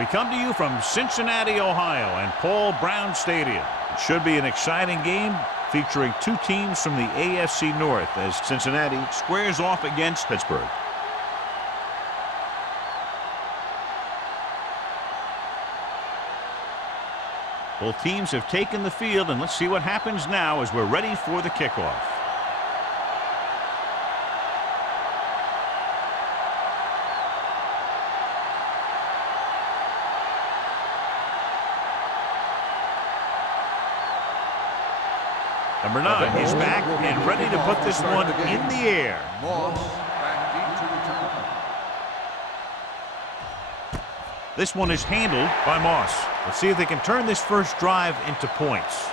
We come to you from Cincinnati, Ohio, and Paul Brown Stadium. It should be an exciting game featuring two teams from the AFC North as Cincinnati squares off against Pittsburgh. Both teams have taken the field, and let's see what happens now as we're ready for the kickoff. Number 9 is back and ready to put this one in the air. This one is handled by Moss. Let's see if they can turn this first drive into points.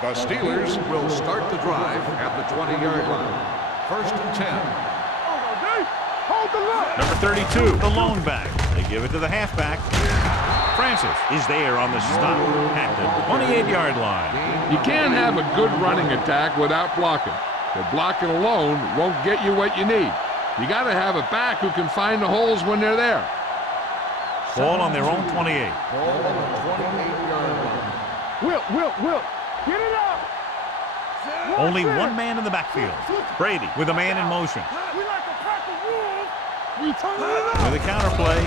The Steelers will start the drive at the 20-yard line. 1st and 10. Number 32, the lone back. They give it to the halfback. Francis is there on the stop at the 28-yard line. You can't have a good running attack without blocking. But blocking alone won't get you what you need. You got to have a back who can find the holes when they're there. Ball on their own 28. Ball on the 28-yard line. Will, get it up! Only one man in the backfield. Brady with a man in motion. We like to pack the wolves. We turn it up. With a counterplay.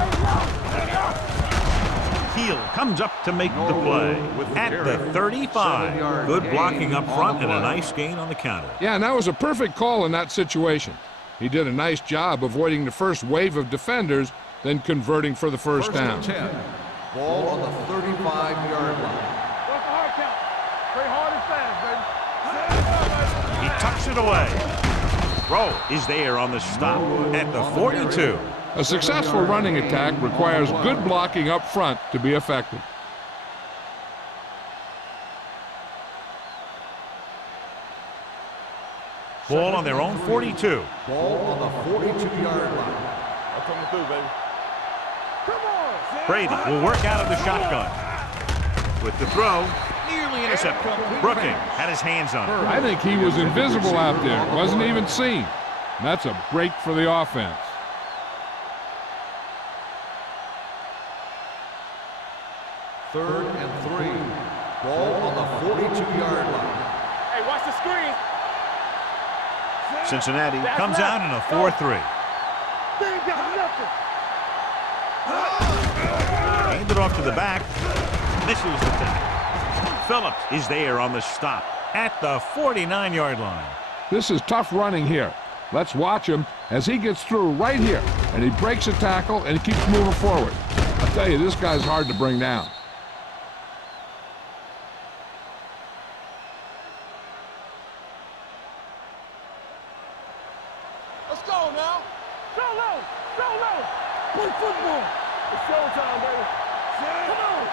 Heel comes up to make the play at the 35. Good blocking up front and a nice gain on the counter. Yeah, and that was a perfect call in that situation. He did a nice job avoiding the first wave of defenders, then converting for the first down. 10. Ball on the 35-yard line. What's the hard count? Play hard and fast, baby. He tucks it away. Rowe is there on the stop at the 42. A successful running attack requires good blocking up front to be effective. Ball on their own 42. Ball on the 42-yard line. I'm coming through, baby. Come on, Brady will work out of the shotgun. With the throw, nearly intercepted. Brookings had his hands on it. I think he was invisible out there. Wasn't even seen. And that's a break for the offense. Third and 3. Ball on the 42-yard line. Hey, watch the screen. Cincinnati comes out in a 4-3. They ain't got nothing. Hand it off to the back. Misses the tackle. Phillips is there on the stop at the 49-yard line. This is tough running here. Let's watch him as he gets through right here. And he breaks a tackle and he keeps moving forward. I'll tell you, this guy's hard to bring down. Let's go now. Solo. Play football. It's showtime, baby. Come on.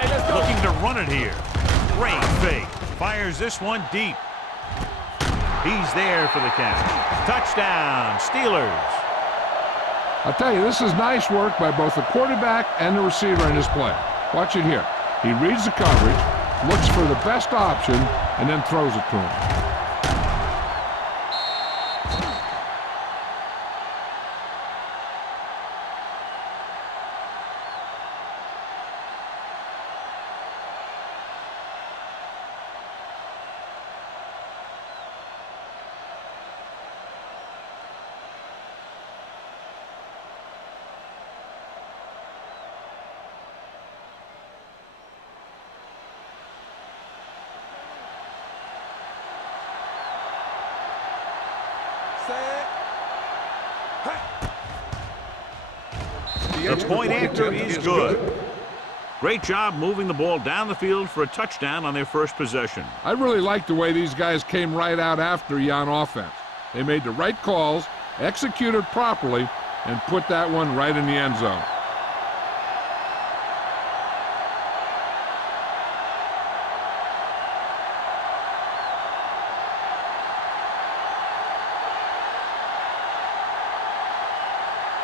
Hey, let's go. Looking to run it here. Great fake. Fires this one deep. He's there for the catch. Touchdown, Steelers. I'll tell you, this is nice work by both the quarterback and the receiver in his play. Watch it here. He reads the coverage, looks for the best option, and then throws it to him. The point after is good. Great job moving the ball down the field for a touchdown on their first possession. I really like the way these guys came right out after you on offense. They made the right calls, executed properly, and put that one right in the end zone.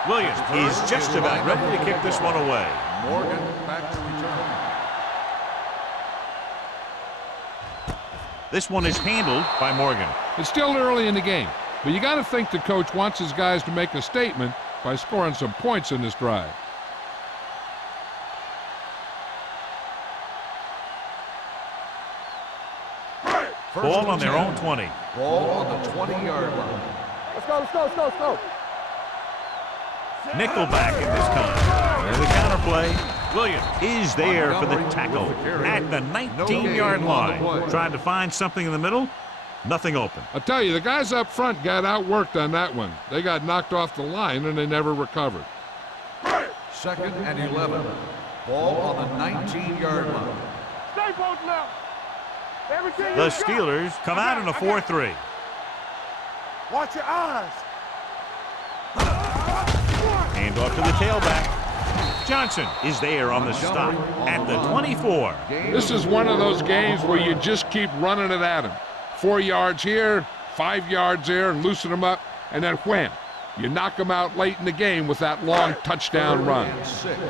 Williams is just about ready to kick this one away. Morgan back to return. This one is handled by Morgan. It's still early in the game, but you got to think the coach wants his guys to make a statement by scoring some points in this drive. Ball on their own 20. Ball on the 20-yard line. Let's go, let's go, let's go, let's go. Nickelback at this time. There's the counterplay. Williams is there for the tackle at the 19-yard line. Trying to find something in the middle. Nothing open. I'll tell you, the guys up front got outworked on that one. They got knocked off the line and they never recovered. 2nd and 11. Ball on the 19-yard line. Stay both now. Everything The Steelers come out in a 4-3. Watch your eyes. Hand off to the tailback. Johnson is there on the stop at the 24. This is one of those games where you just keep running it at them. 4 yards here, 5 yards there, and loosen them up, and then wham. You knock them out late in the game with that long touchdown run.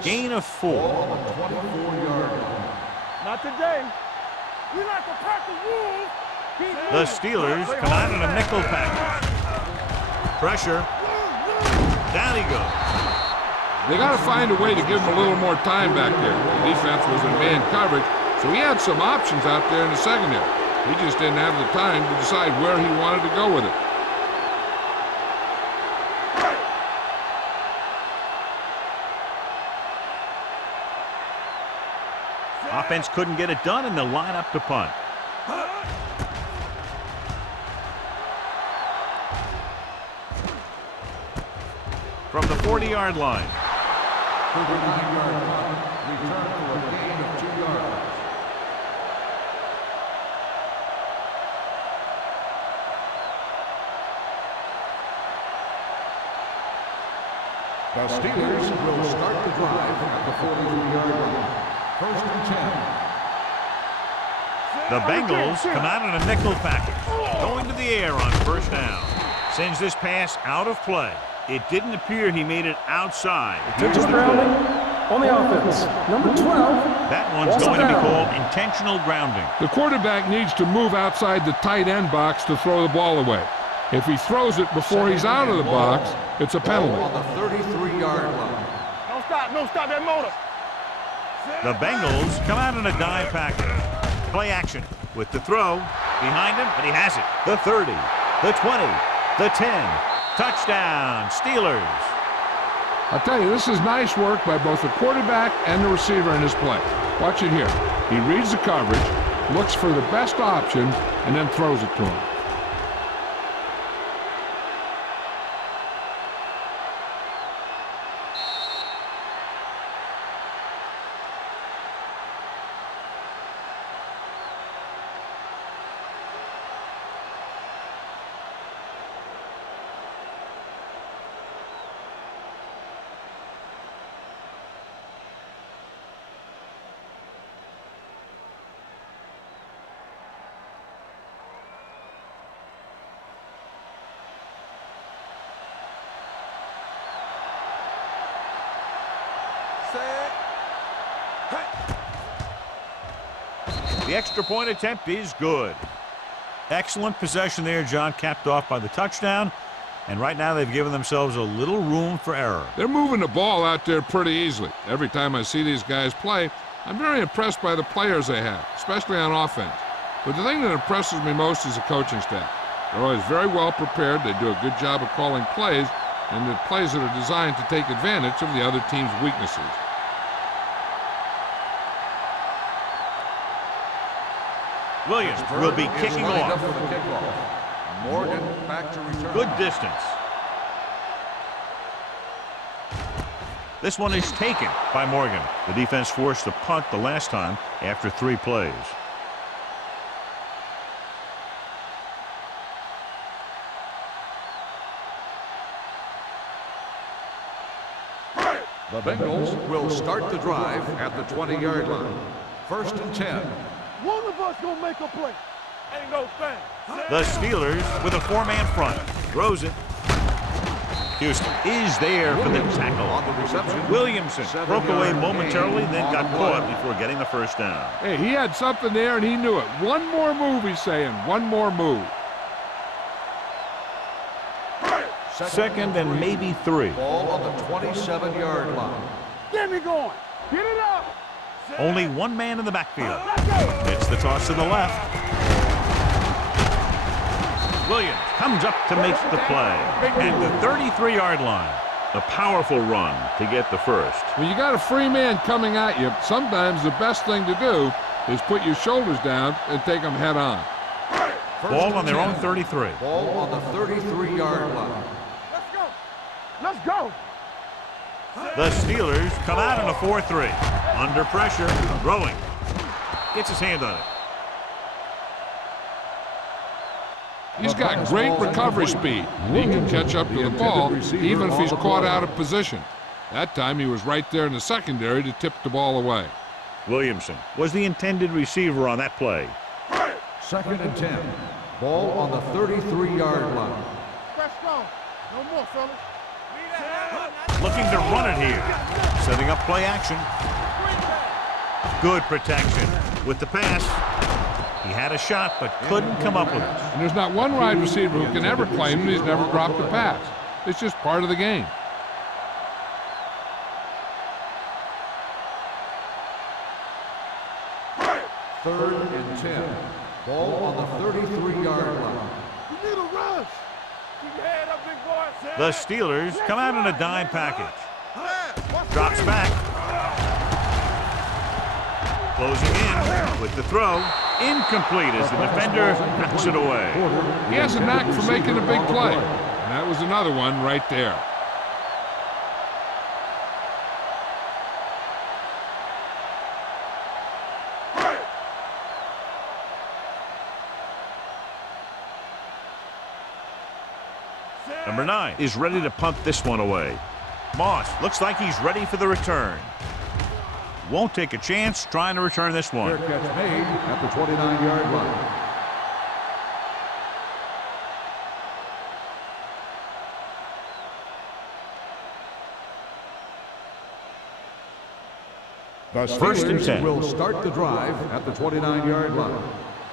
Gain of 4. Ball on the 24-yard line. Not today. We like to pack the wolves. The Steelers come out in a nickel package. Pressure. Down he goes. They got to find a way to give him a little more time back there. The defense was in man coverage, so he had some options out there in the secondary. He just didn't have the time to decide where he wanted to go with it. Offense couldn't get it done, and they'll line up to punt. From the 40-yard line. 39-yard punt. Return for a gain of 2 yards. The Steelers will start the drive at the 43-yard line. 1st and 10. The Bengals come out in a nickel package. Going to the air on 1st down. Sends this pass out of play. It didn't appear he made it outside. Intentional grounding on the offense. Number 12. That one's going to be called intentional grounding. The quarterback needs to move outside the tight end box to throw the ball away. If he throws it before he's out of the box, it's a penalty. Ball on the 33-yard line. Don't stop that motor. The Bengals come out in a dive package. Play action with the throw. Behind him, but he has it. The 30, the 20, the 10. Touchdown, Steelers. I'll tell you, this is nice work by both the quarterback and the receiver in his play. Watch it here. He reads the coverage, looks for the best option, and then throws it to him. The extra point attempt is good. Excellent possession there, John, capped off by the touchdown. And right now they've given themselves a little room for error. They're moving the ball out there pretty easily. Every time I see these guys play, I'm very impressed by the players they have, especially on offense. But the thing that impresses me most is the coaching staff. They're always very well prepared. They do a good job of calling plays, and the plays that are designed to take advantage of the other team's weaknesses. Williams will be kicking Lined up off. for the kickoff. Morgan back to return. Good distance. This one is taken by Morgan. The defense forced the punt the last time after 3 plays. The Bengals will start the drive at the 20-yard line. 1st and 10. One of us gonna make a play. Ain't no thing. The Steelers with a 4-man front. Throws it. Houston is there for the tackle. On the reception. Williamson broke away 7-yard momentarily, gain then on got the caught play. before getting the first down. Hey, he had something there, and he knew it. One more move, he's saying. One more move. Second and maybe 3. Ball on the 27-yard line. Get me going. Get it up. Only one man in the backfield. It's the toss to the left. Williams comes up to make the play at the 33-yard line. A powerful run to get the first. When you got a free man coming at you, sometimes the best thing to do is put your shoulders down and take them head on. Ball on their own 33. Ball on the 33-yard line. Let's go. Let's go. The Steelers come out in a 4-3. Under pressure, throwing. Gets his hand on it. He's got great recovery speed. He can catch up to the ball even if he's caught out of position. That time he was right there in the secondary to tip the ball away. Williamson was the intended receiver on that play. Second and 10. Ball on the 33-yard line. Let's go. No more, fellas. Looking to run it here. Setting up play action. Good protection with the pass. He had a shot but couldn't come up with it. And there's not one wide receiver who can ever claim that he's never dropped a pass. It's just part of the game. Third and 10. Ball on the 33-yard line. You need a rush. Keep your head up, big boy. The Steelers come out in a dime package. Drops back. Closing in with the throw. Incomplete as the defender knocks it away. He has a knack for making a big play. And that was another one right there. Number 9 is ready to punt this one away. Moss looks like he's ready for the return. Won't take a chance trying to return this one. Fair catch made at the 29-yard line. The First and Steelers 10. will start the drive at the 29-yard line.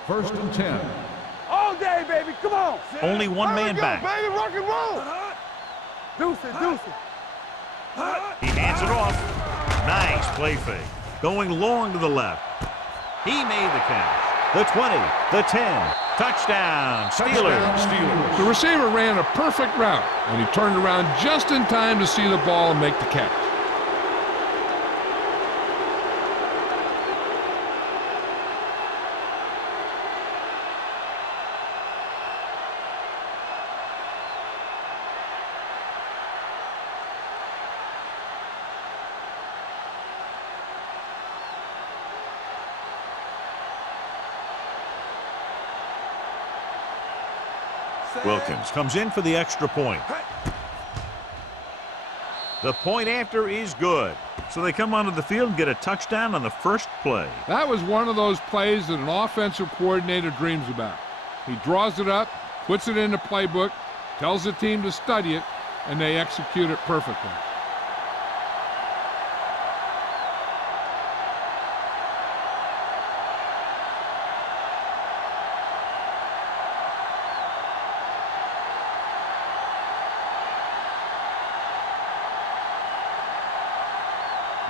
First and 10. All day, baby. Come on. Only one There we man go, back. baby. Rock and roll. Deuce it, deuce it. He hands it off. Nice play fake. Going long to the left. He made the catch. The 20, the 10. Touchdown, Steelers. The receiver ran a perfect route, and he turned around just in time to see the ball and make the catch. Wilkins comes in for the extra point. The point after is good. So they come onto the field and get a touchdown on the first play. That was one of those plays that an offensive coordinator dreams about. He draws it up, puts it in the playbook, tells the team to study it, and they execute it perfectly.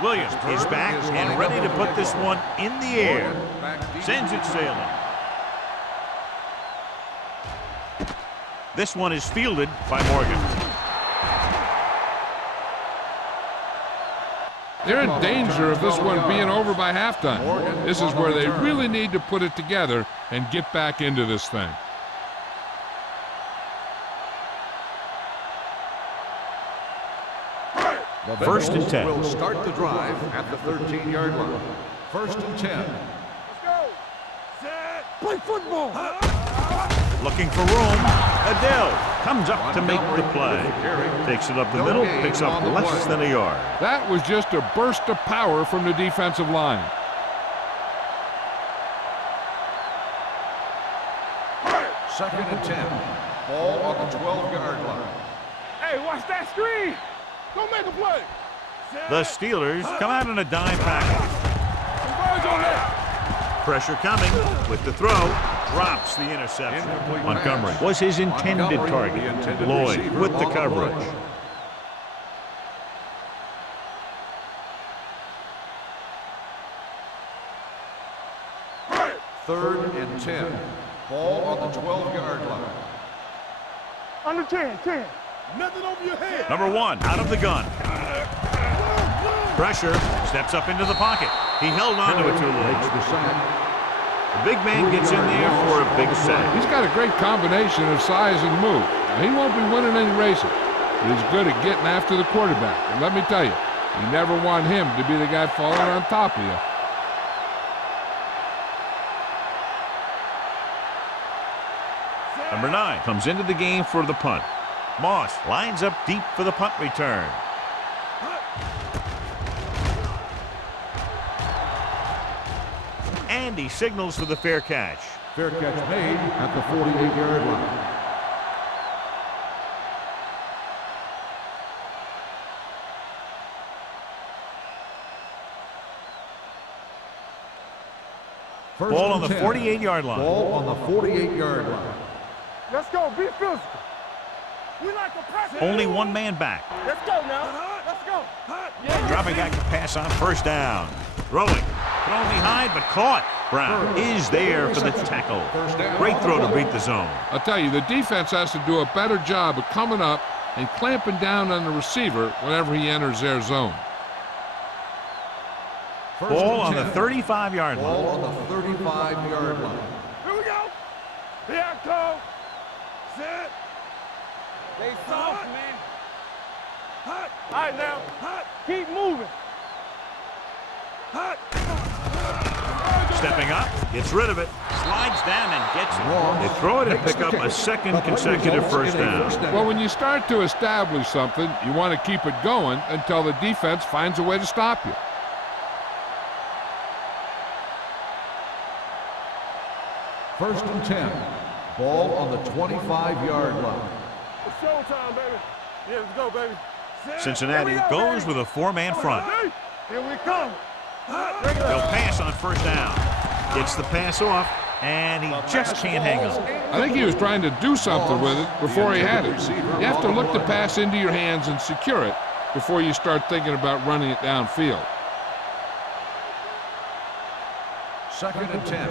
Williams is back and ready to put this one in the air. Sends it sailing. This one is fielded by Morgan. They're in danger of this one being over by halftime. This is where they really need to put it together and get back into this thing. The First and Bengals 10. will start the drive at the 13-yard line. First and 10. Let's go. Set. Play football. Looking for room. Adele comes up to make the play. Takes it up the middle, picks up less than a yard. That was just a burst of power from the defensive line. Second and 10. Ball on the 12-yard line. Hey, Hey, watch that screen. Go make a play. The Steelers come out in a dime package. Converge on that. Pressure coming with the throw. Drops the interception. Incomplete Montgomery pass. was his intended Montgomery, target. the intended Lloyd receiver with the on coverage. play. Third and 10. Ball on the 12-yard line. Under 10, 10. Nothing over your head. Number 1 out of the gun. Pressure, steps up into the pocket. He held on to it too long. Makes the sack. The big man gets in there for a big sack. He's got a great combination of size and move. Now, he won't be winning any races, but he's good at getting after the quarterback. And let me tell you, you never want him to be the guy falling on top of you. Number 9 comes into the game for the punt. Moss lines up deep for the punt return. And he signals for the fair catch. Fair catch made at the 48-yard line. First Ball on and the 10. 48-yard line. Ball on the 48-yard line. Let's go. Be physical. We like to press. Only one man back. Let's go now. Let's go. Yeah, Dropping back to pass on first down. Throwing. Thrown behind, but caught. Brown is there for the tackle. Great throw to beat the zone. I'll tell you, the defense has to do a better job of coming up and clamping down on the receiver whenever he enters their zone. First Ball on and the 10. 35-yard Ball line. on the 35-yard line. Here we go. Here I come. Sit. They soft, man. Hot. All right, now. Hot. Keep moving. Hot. Stepping up, gets rid of it, slides down and gets it. They throw it and pick up a second consecutive first down. Well, when you start to establish something, you want to keep it going until the defense finds a way to stop you. First and 10. Ball on the 25-yard line. It's showtime, baby. Yeah, let's go, baby. Cincinnati goes with a 4-man front. Here we come. They'll pass on first down. Gets the pass off, and he just can't hang on. I think he was trying to do something with it before he had it. You have to look the pass into your hands and secure it before you start thinking about running it downfield. Second and 10.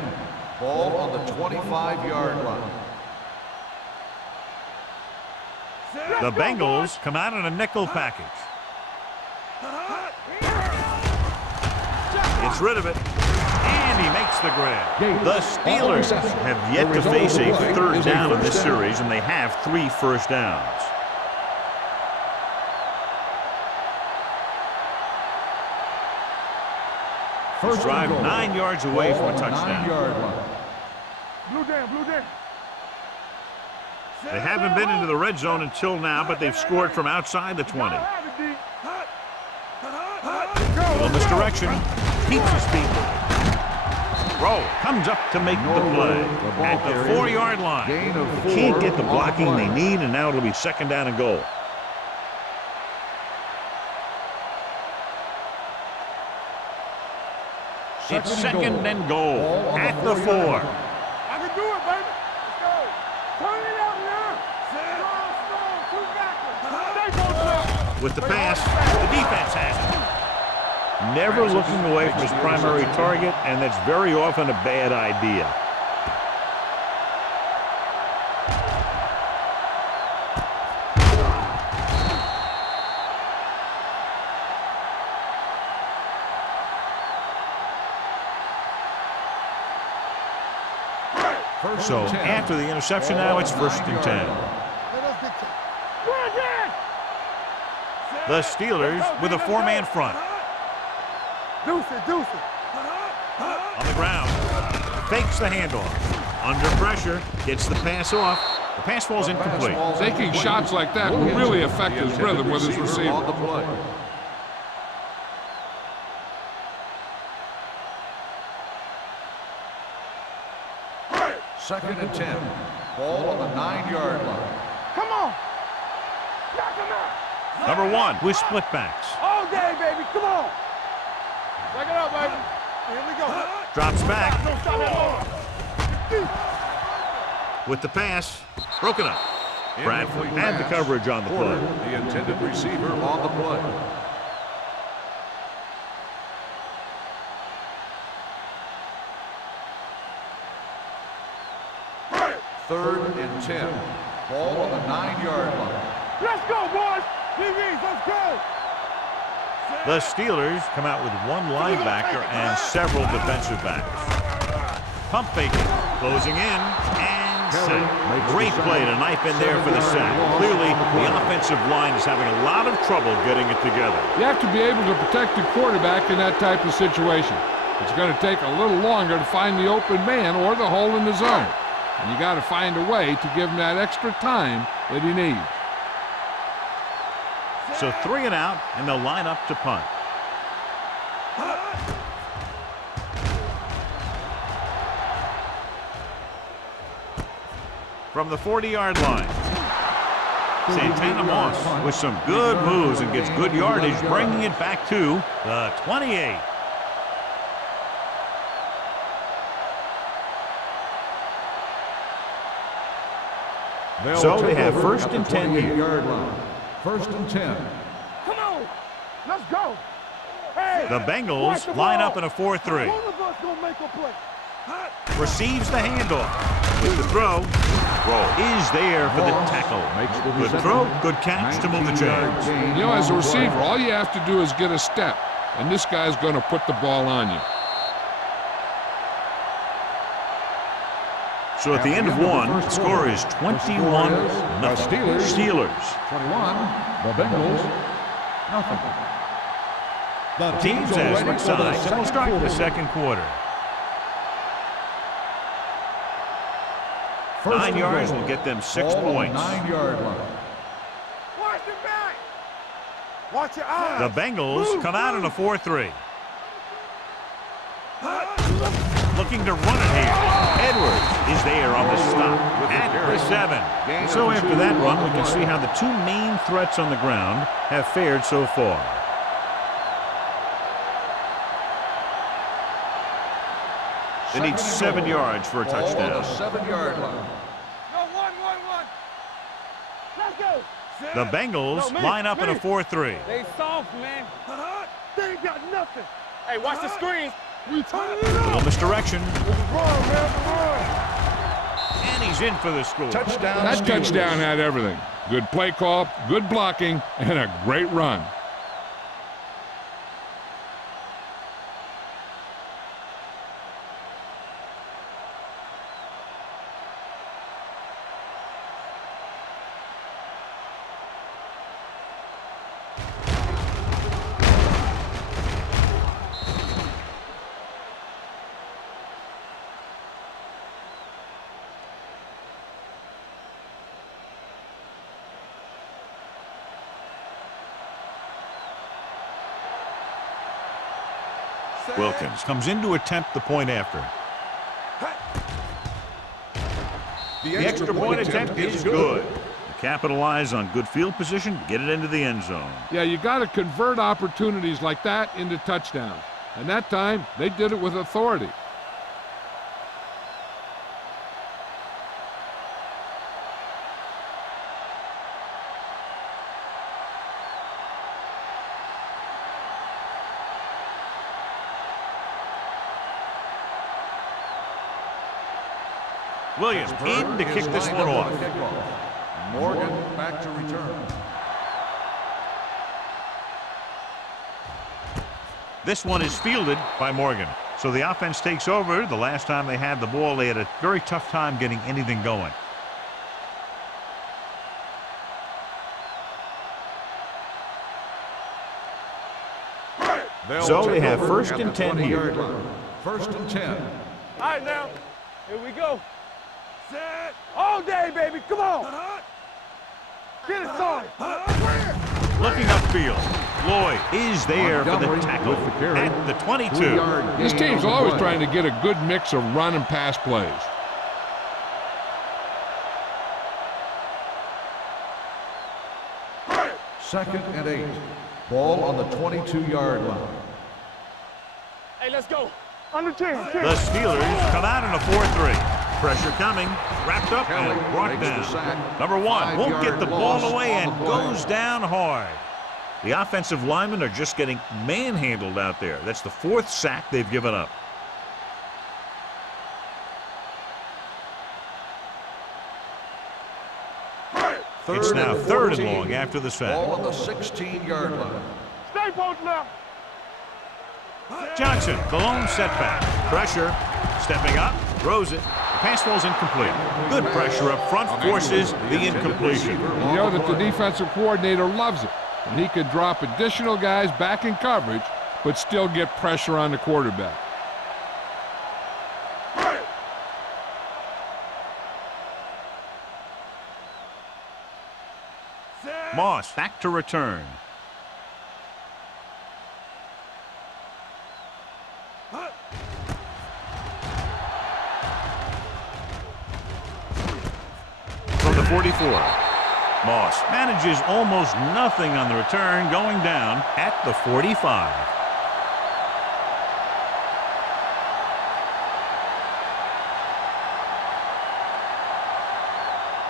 Ball on the 25-yard line. The Bengals come out in a nickel package. Gets rid of it, and he makes the grab. The Steelers have yet to face a third down in this series, and they have 3 first downs. First Drive and goal. 9 yards away Ball from a on the touchdown. 9-yard line. Blue down, blue down. They haven't been into the red zone until now, but they've scored from outside the 20. Little misdirection. Keeps his feet. Throw comes up to make the play. At the 4-yard line. Gain of They can't 4 get the on the blocking play. they need, and now it'll be second down and goal. It's second and goal Ball on at the the 4. 4. I can do it, baby. Let's go. Turn it up now. Strong, two backwards. Stay focused. With the pass, the defense has it. Never looking away from his primary target, and that's very often a bad idea. First So and 10. after the interception, now it's first and 10. The Steelers with a 4-man front. Deuce it, deuce it. On the ground. Fakes the handoff. Under pressure. Gets the pass off. The pass falls incomplete. Taking shots like that will really affect his rhythm with his receiver. On the play. Second and 10. Ball on the 9-yard line. Come on. Knock him out. Number 1 with split backs. All day, baby. Come on. Back it up, baby. Here we go. Drops back Don't stop that ball. with the pass. Broken up. Bradford Incomplete had the pass. coverage on the play. Ford, the intended receiver on the play. Third and 10. Ball on the 9-yard line. Let's go, boys. TVs, let's go. The Steelers come out with 1 linebacker and several defensive backs. Pump faking, closing in, and sack. Great play to knife in there for the sack. Clearly, the offensive line is having a lot of trouble getting it together. You have to be able to protect your quarterback in that type of situation. It's going to take a little longer to find the open man or the hole in the zone. And you got to find a way to give him that extra time that he needs. So 3 and out, and they'll line up to punt. From the 40-yard line, Santana Moss with some good moves and gets good yardage, bringing it back to the 28. So they have first and 10 here. Yard line. First and 10. Come on. Let's go. Hey. The Bengals line up in a 4-3. One of us gonna make a play. Receives the handoff. With the throw is there for the tackle. Good throw, good catch to move the chains. You know, as a receiver, all you have to do is get a step, and this guy's going to put the ball on you. So at the end of 1, the score is 21-0. Steelers. 21. The Bengals. Nothing. The Teams as switch sides, and we'll start the second quarter. 9 yards will get them 6 points. 9-yard line. Watch your back. Watch your eyes. The Bengals come out in a 4-3. Looking to run it here. Edwards is there on the stop at the 7. So after that run, we can see how the 2 main threats on the ground have fared so far. They need 7 yards for a touchdown. Ball on the 7-yard line. Go, 1. Let's go. The Bengals line up in a 4-3. They soft, man. They ain't got nothing. Hey, watch the screen. We turning it up. Little misdirection. Run, man, run. And he's in for the score. Touchdown. That Steelers. touchdown had everything. Good play call, good blocking, and a great run. Wilkins comes in to attempt the point after. The extra point attempt is good. They capitalize on good field position to get it into the end zone. Yeah, you got to convert opportunities like that into touchdowns. And that time, they did it with authority. Williams in to kick this one off. Morgan back to return. This one is fielded by Morgan. So the offense takes over. The last time they had the ball, they had a very tough time getting anything going. So they have first and 10 here. First and 10. All right, now. Here we go. Set. All day, baby. Come on. Get it started. Looking upfield. Lloyd is there for the tackle at the 22. This team's always trying to get a good mix of run and pass plays. 2nd and 8. Ball on the 22-yard line. Hey, let's go. Under 10. The Steelers come out in a 4-3. Pressure coming, wrapped up Kelly and brought makes the down. sack. Number 1 won't get the 5-yard ball loss away on and the play. goes down hard. The offensive linemen are just getting manhandled out there. That's the 4th sack they've given up. It's now 3rd and long after the sack. Ball on the 16-yard line. Stay post left. Johnson, the lone setback. Pressure, stepping up, throws it. The pass falls incomplete. Good pressure up front forces the incompletion. You know that the defensive coordinator loves it. And he could drop additional guys back in coverage, but still get pressure on the quarterback. Moss back to return. From the 44. Moss manages almost nothing on the return, going down at the 45.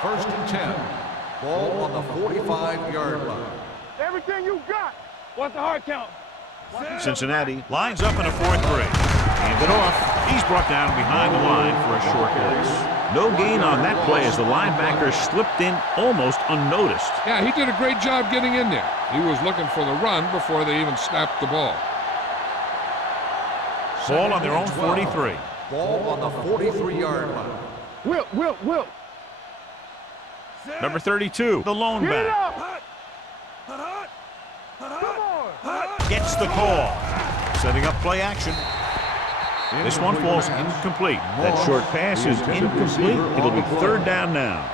First and 10. Ball on the 45-yard line. Everything you got. What's the hard count? Cincinnati lines up in a 4-3. Hand it off. He's brought down behind the line for a short loss. No gain on that play as the linebacker slipped in almost unnoticed. Yeah, he did a great job getting in there. He was looking for the run before they even snapped the ball. Ball on their own 43. Ball on the 43-yard line. Will. Number 32, the lone Get it back. up. Come on. Gets the call. Setting up play action. This one falls incomplete. That short pass is incomplete. It'll be 3rd down now.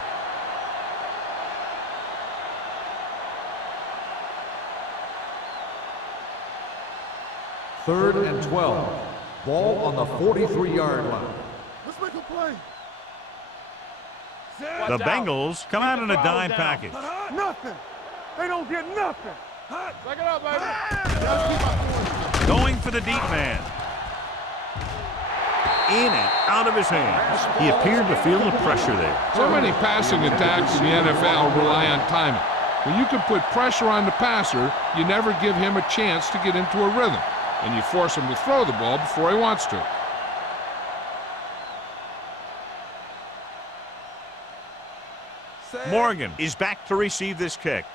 Third and 12. Ball on the 43-yard line. Let's make a play. The Bengals come out in a dime package. Nothing. They don't get nothing. Back it up, baby. Going for the deep man. In and out of his hands. He appeared to feel the pressure there. So many passing attacks in the NFL rely on timing. When you can put pressure on the passer, you never give him a chance to get into a rhythm, and you force him to throw the ball before he wants to. Morgan is back to receive this kick.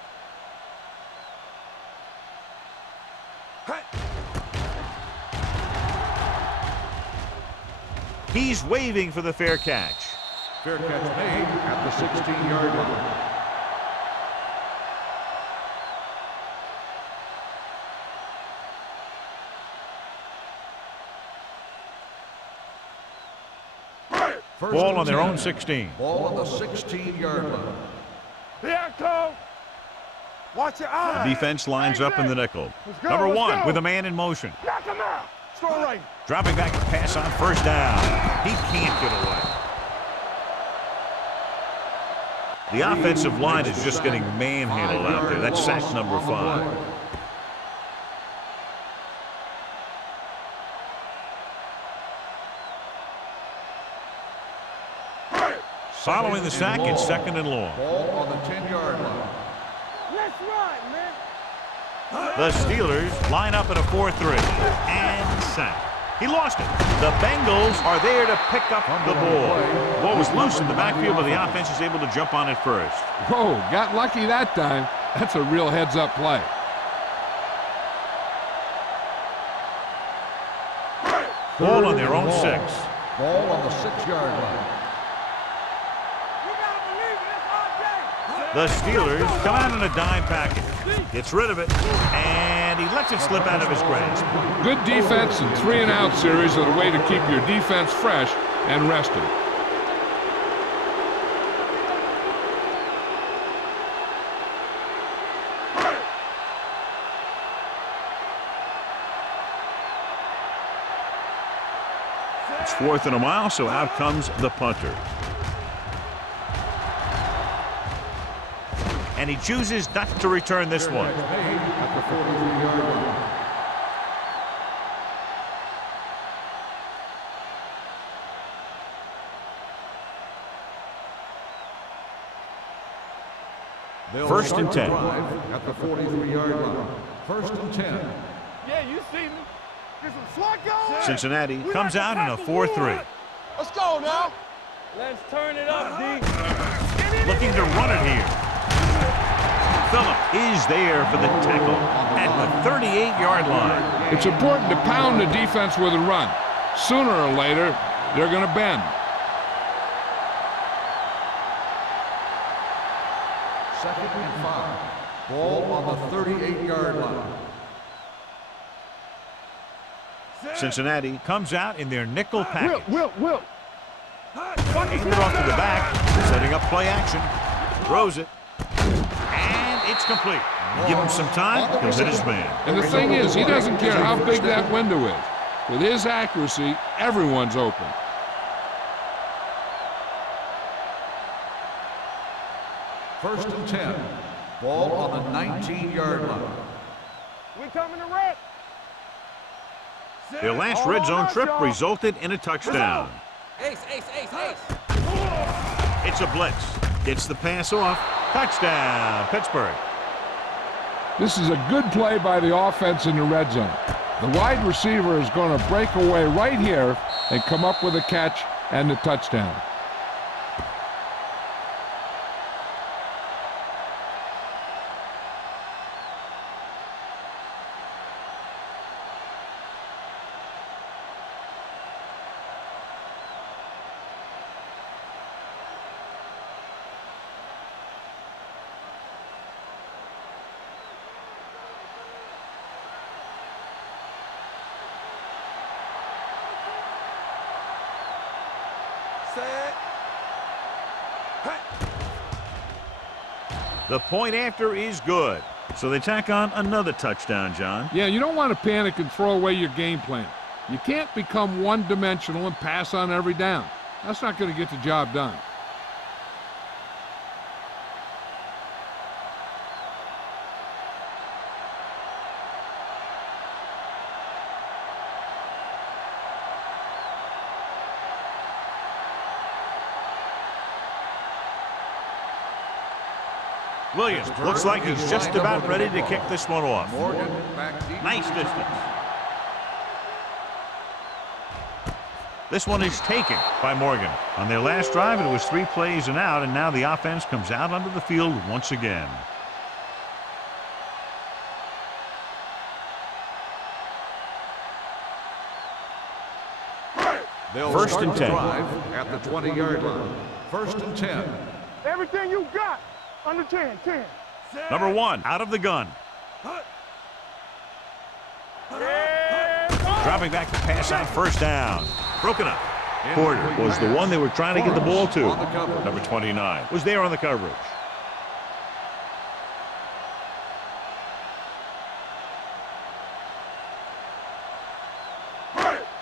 He's waving for the fair catch. Fair catch made at the 16-yard line. Ball on their own 16. Ball on the 16-yard line. Here, Cole. Watch your eyes. Defense lines up in the nickel. Let's go, Number let's 1 go. with a man in motion. Knock him out. Throw right. Dropping back to pass on 1st down. He can't get away. The offensive line is just getting manhandled out there. That's sack number 5. Following the sack, it's 2nd and long. Ball on the 10-yard line. Let's run, man. The Steelers line up in a 4-3 and sack. He lost it. The Bengals are there to pick up the ball. Ball was loose in the backfield, but the offense is able to jump on it first. Whoa, got lucky that time. That's a real heads-up play. Ball on their own 6. Ball on the 6-yard line. The Steelers come out in a dime package. Gets rid of it, and he lets it slip out of his grasp. Good defense and 3-and-out series are the way to keep your defense fresh and rested. It's 4th and a mile, so out comes the punter. and he chooses not to return this one. Made at the 43-yard line. They'll 1st and start the 10. drive at the 43-yard line. 1st and 10. Yeah, you see me. Get some slack on. Cincinnati We comes like out to in a pass the 4-3. ball. Let's go now. Let's turn it up, D. Looking to run it here. Phillip is there for the tackle at the 38-yard line. It's important to pound the defense with a run. Sooner or later, they're going to bend. Second and 5. Ball on the 38-yard line. Cincinnati comes out in their nickel package. Will. Handed off to the back, setting up play action. Throws it. And it's complete. Give him some time, he'll hit his man. And the thing is, he doesn't care how big that window is. With his accuracy, everyone's open. First and 10. Ball on the 19-yard line. We coming to red. Their last red zone trip resulted in a touchdown. Ace. It's a blitz. Gets the pass off. Touchdown, Pittsburgh. This is a good play by the offense in the red zone. The wide receiver is going to break away right here and come up with a catch and the touchdown. The point after is good. So they tack on another touchdown, John. Yeah, you don't want to panic and throw away your game plan. You can't become one-dimensional and pass on every down. That's not going to get the job done. Williams looks like he's just about ready to kick this one off. Morgan back deep. Nice distance. This one is taken by Morgan. On their last drive, it was 3 plays and out, and now the offense comes out onto the field once again. They'll 1st start and the 10. drive at the 20-yard line. 1st and 10. Everything you got. Under 10. Number 1 out of the gun. Dropping back to pass out, first down. Broken up. Porter was the one they were trying to get the ball to. On the coverage. Number 29 was there on the coverage.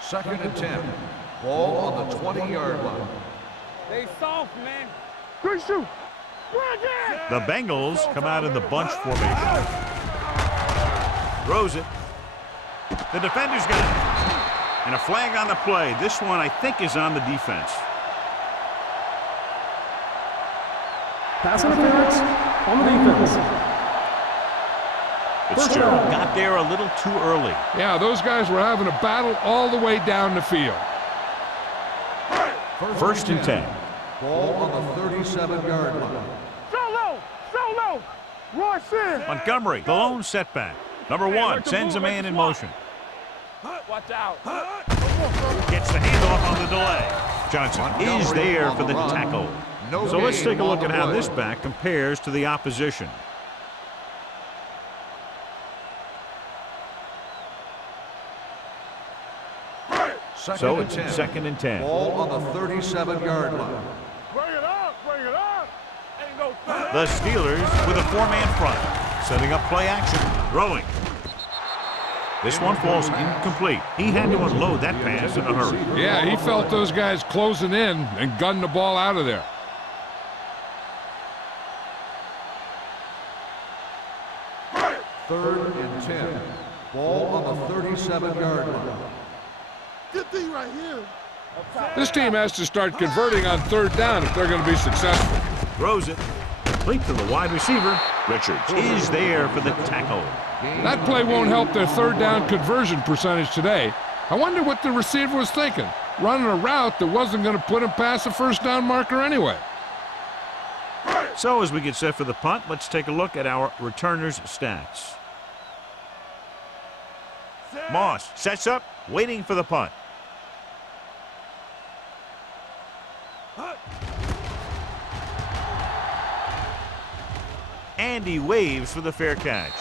Second and 10. Ball on the 20-yard line. They soft, man. Good shoot. The Bengals come out in the bunch formation. Throws it. The defender's got it. And a flag on the play. This one, I think, is on the defense. Pass interference on the defense. Fitzgerald got there a little too early. Yeah, those guys were having a battle all the way down the field. First and 10. Ball on the 37-yard line. Solo. Royce in. Montgomery, the lone setback. Number 1 sends a man in motion. Watch out. Gets the handoff on the delay. Johnson is there for the tackle. So let's take a look at how this back compares to the opposition. So it's 2nd and 10. Ball on the 37-yard line. Bring it up. Ain't no thing. The Steelers with a 4-man front, setting up play action, throwing. This one falls incomplete. He had to unload that pass in a hurry. Yeah, he felt those guys closing in and gunned the ball out of there. 3rd and 10. Ball on the 37-yard line. Good thing right here. This team has to start converting on 3rd down if they're going to be successful. Throws it. Complete to the wide receiver. Richards is there for the tackle. That play won't help their 3rd down conversion percentage today. I wonder what the receiver was thinking, running a route that wasn't going to put him past the 1st down marker anyway. So as we get set for the punt, let's take a look at our returners' stats. Moss sets up, waiting for the punt. And he waves for the fair catch.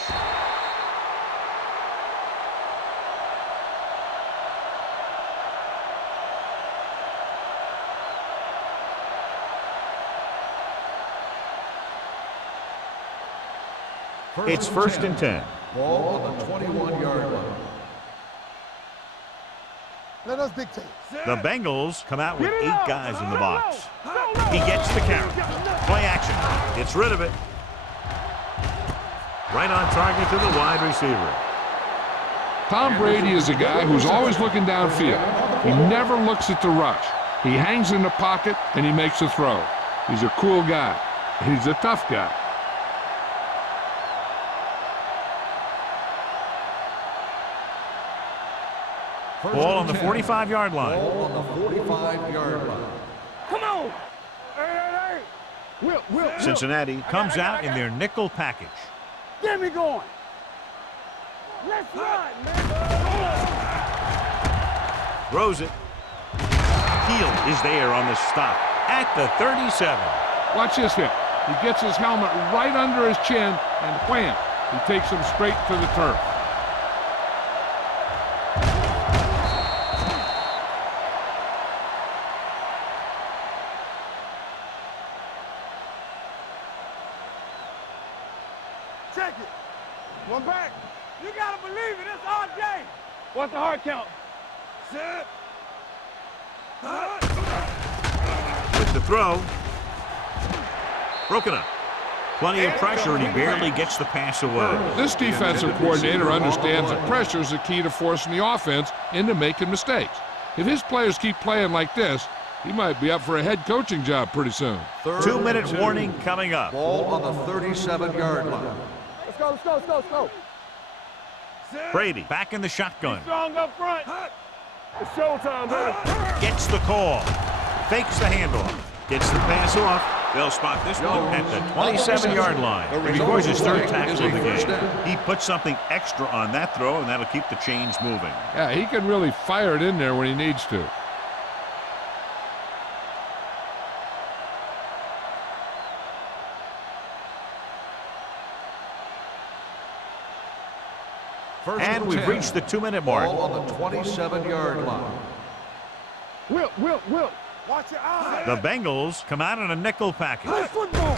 It's 1st and 10. Ball on the 21-yard line. Let us dictate. The Bengals come out with 8 guys in the box. He gets the carry. Play action. Gets rid of it. Right on target to the wide receiver. Tom Brady is a guy who's always looking downfield. He never looks at the rush. He hangs in the pocket and he makes a throw. He's a cool guy. He's a tough guy. Ball on the 45-yard line. Ball on the 45-yard line. Come on. Hey. Will. Cincinnati comes out in their nickel package. Get me going. Let's run, man. Throws it. Heel is there on the stop at the 37. Watch this hit. He gets his helmet right under his chin and wham, he takes him straight to the turf. Check it. One back. You gotta believe it. It's our day. What's the hard count? Set. With the throw. Broken up. Plenty of pressure, and he barely gets the pass away. This defensive coordinator understands that pressure is the key to forcing the offense into making mistakes. If his players keep playing like this, he might be up for a head coaching job pretty soon. 2-minute warning coming up. Ball on the 37-yard line. Let's go. Brady back in the shotgun. Strong up front. It's showtime, baby. Gets the call. Fakes the handoff. Gets the pass off. They'll spot this one at the 27-yard line. He scores his 3rd tackle of the game. He puts something extra on that throw, and that'll keep the chains moving. Yeah, he can really fire it in there when he needs to. And we've reached the 2-minute mark. Ball on the 27-yard line. Will. Watch your eyes. The Bengals come out in a nickel package. Play football.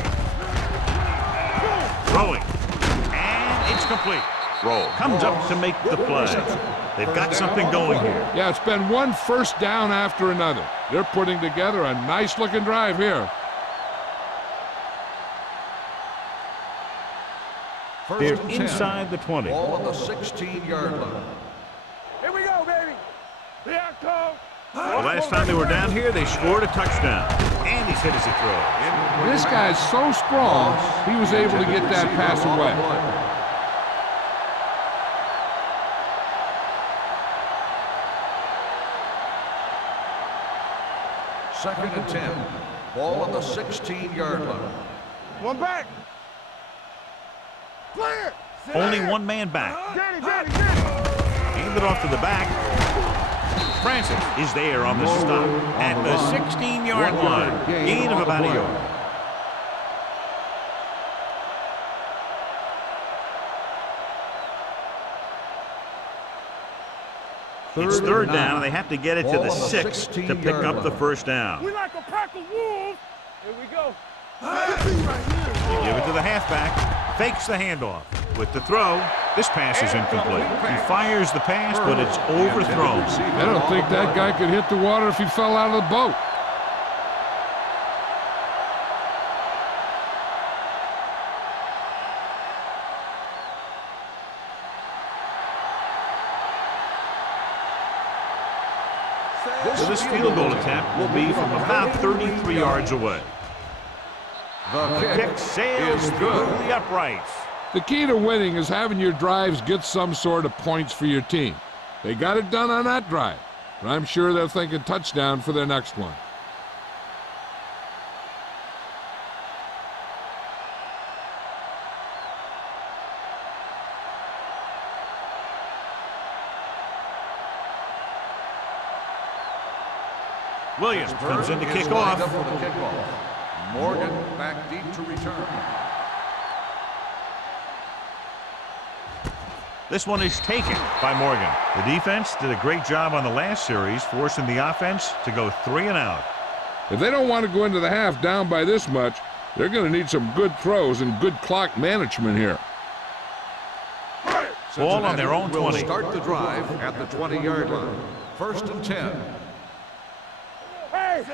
Throwing. And it's complete. Roll. Comes up to make the play. They've got something going here. Yeah, it's been one 1st down after another. They're putting together a nice-looking drive here. They're inside the 20. Ball on the 16-yard line. Here we go, baby. Here I come. The last time they were down here, they scored a touchdown. And he's hit as he throws. This guy's so strong, he was able to get that pass away. Second and 10. Ball on the 16-yard line. One back. Clear. Only one man back. Danny. Hand it off to the back. Francis is there on the stop at the 16-yard line. Gain of about a yard. It's 3rd down, and they have to get it to the 6 to pick up the 1st down. We like a pack of wolves. Here we go. They give it to the halfback. Fakes the handoff. With the throw, this pass is incomplete. He fires the pass, but it's overthrown. I don't think that guy could hit the water if he fell out of the boat. So this field goal attempt will be from about 33 yards away. The kick sails through the uprights. The key to winning is having your drives get some sort of points for your team. They got it done on that drive, but I'm sure they're thinking touchdown for their next one. Williams comes in to kick off. Morgan back deep to return. This one is taken by Morgan. The defense did a great job on the last series, forcing the offense to go 3 and out. If they don't want to go into the half down by this much, they're going to need some good throws and good clock management here. Ball on their own 20. Will start the drive at the 20-yard line. 1st and 10.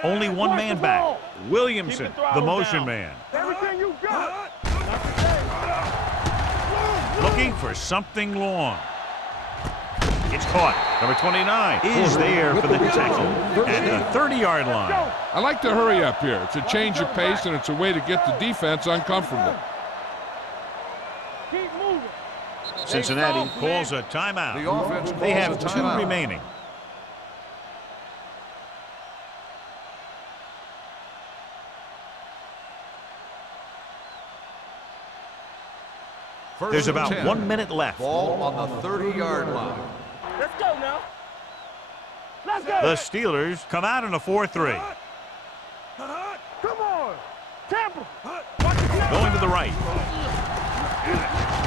Only one man back. Williamson, the motion man. Everything you got. Looking for something long. It's caught. Number 29 is there for the tackle at the 30-yard line. I like to hurry up here. It's a change of pace, and it's a way to get the defense uncomfortable. Keep moving. Cincinnati calls a timeout. The offense They have calls a 2 timeout. remaining. There's about 1 minute left. Ball on the 30-yard line. Let's go now. Let's go. The Steelers come out in a 4-3. Come on. Tampa. Going to the right.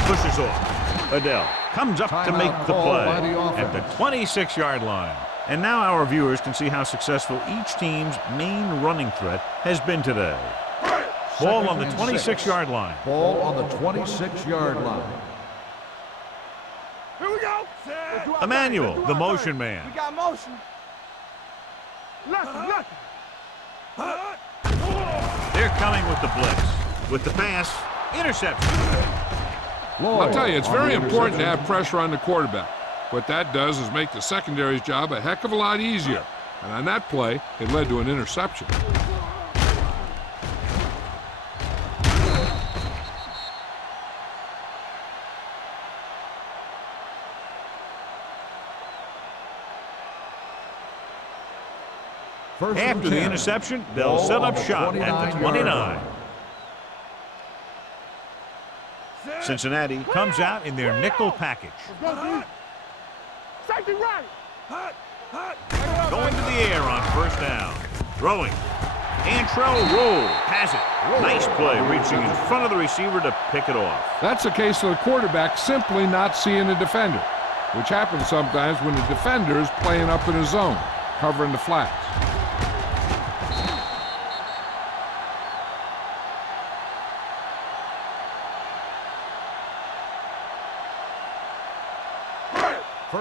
Pushes off. Adele comes up to Timeout make the called play by the at the offense. 26-yard line. And now our viewers can see how successful each team's main running threat has been today. Ball on the 26-yard line. Ball on the 26-yard line. Here we go. Emmanuel, the motion man. We got motion. Left. They're coming with the blitz. With the pass, interception. I'll tell you, it's on the very important to interception. have pressure on the quarterback. What that does is make the secondary's job a heck of a lot easier. And on that play, it led to an interception. First and After the 10. interception, they'll Ball set on up the shop at the 29-yard 29. line. Cincinnati comes out in their nickel package. Safety right. Going to the air on 1st down. Throwing. Antrell Roll has it. Nice play reaching in front of the receiver to pick it off. That's a case of the quarterback simply not seeing the defender, which happens sometimes when the defender is playing up in his zone, covering the flats.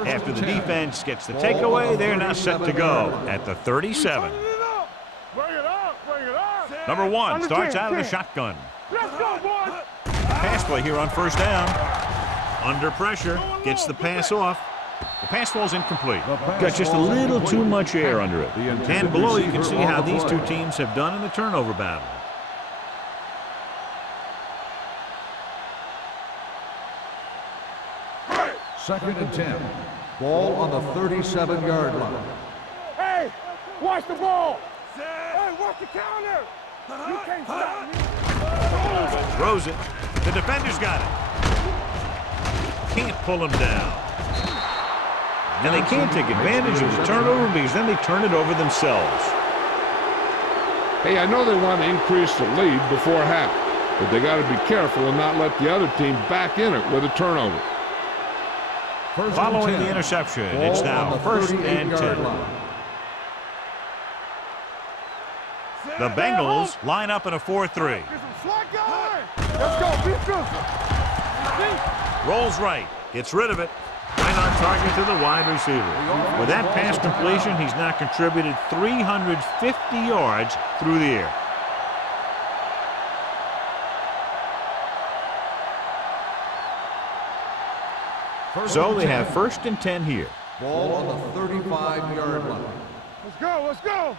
After the defense gets the takeaway, they're now set to go at the 37. Bring it up. Number 1 Under starts 10, out of the 10. shotgun. Let's go, boys. Pass play here on 1st down. Under pressure, gets the pass off. The pass falls incomplete. Got just a little too much air under it. And below you can see how these two teams have done in the turnover battle. Second and 10. Ball on the 37-yard line. Hey, watch the ball. Hey, watch the counter. You can't stop me. Throws it. The defender's got it. Can't pull him down. And they can't take advantage of the turnover because then they turn it over themselves. Hey, I know they want to increase the lead before half, but they got to be careful and not let the other team back in it with a turnover. First Following and 10. the interception, Ball it's now on the 1st and 38-yard 10. line. The Bengals line up in a 4-3. Let's go. Be physical. Rolls right. Gets rid of it. Right on target to the wide receiver. With that pass completion, he's now contributed 350 yards through the air. So they have 1st and 10 here. Ball on the 35-yard line. Let's go, let's go.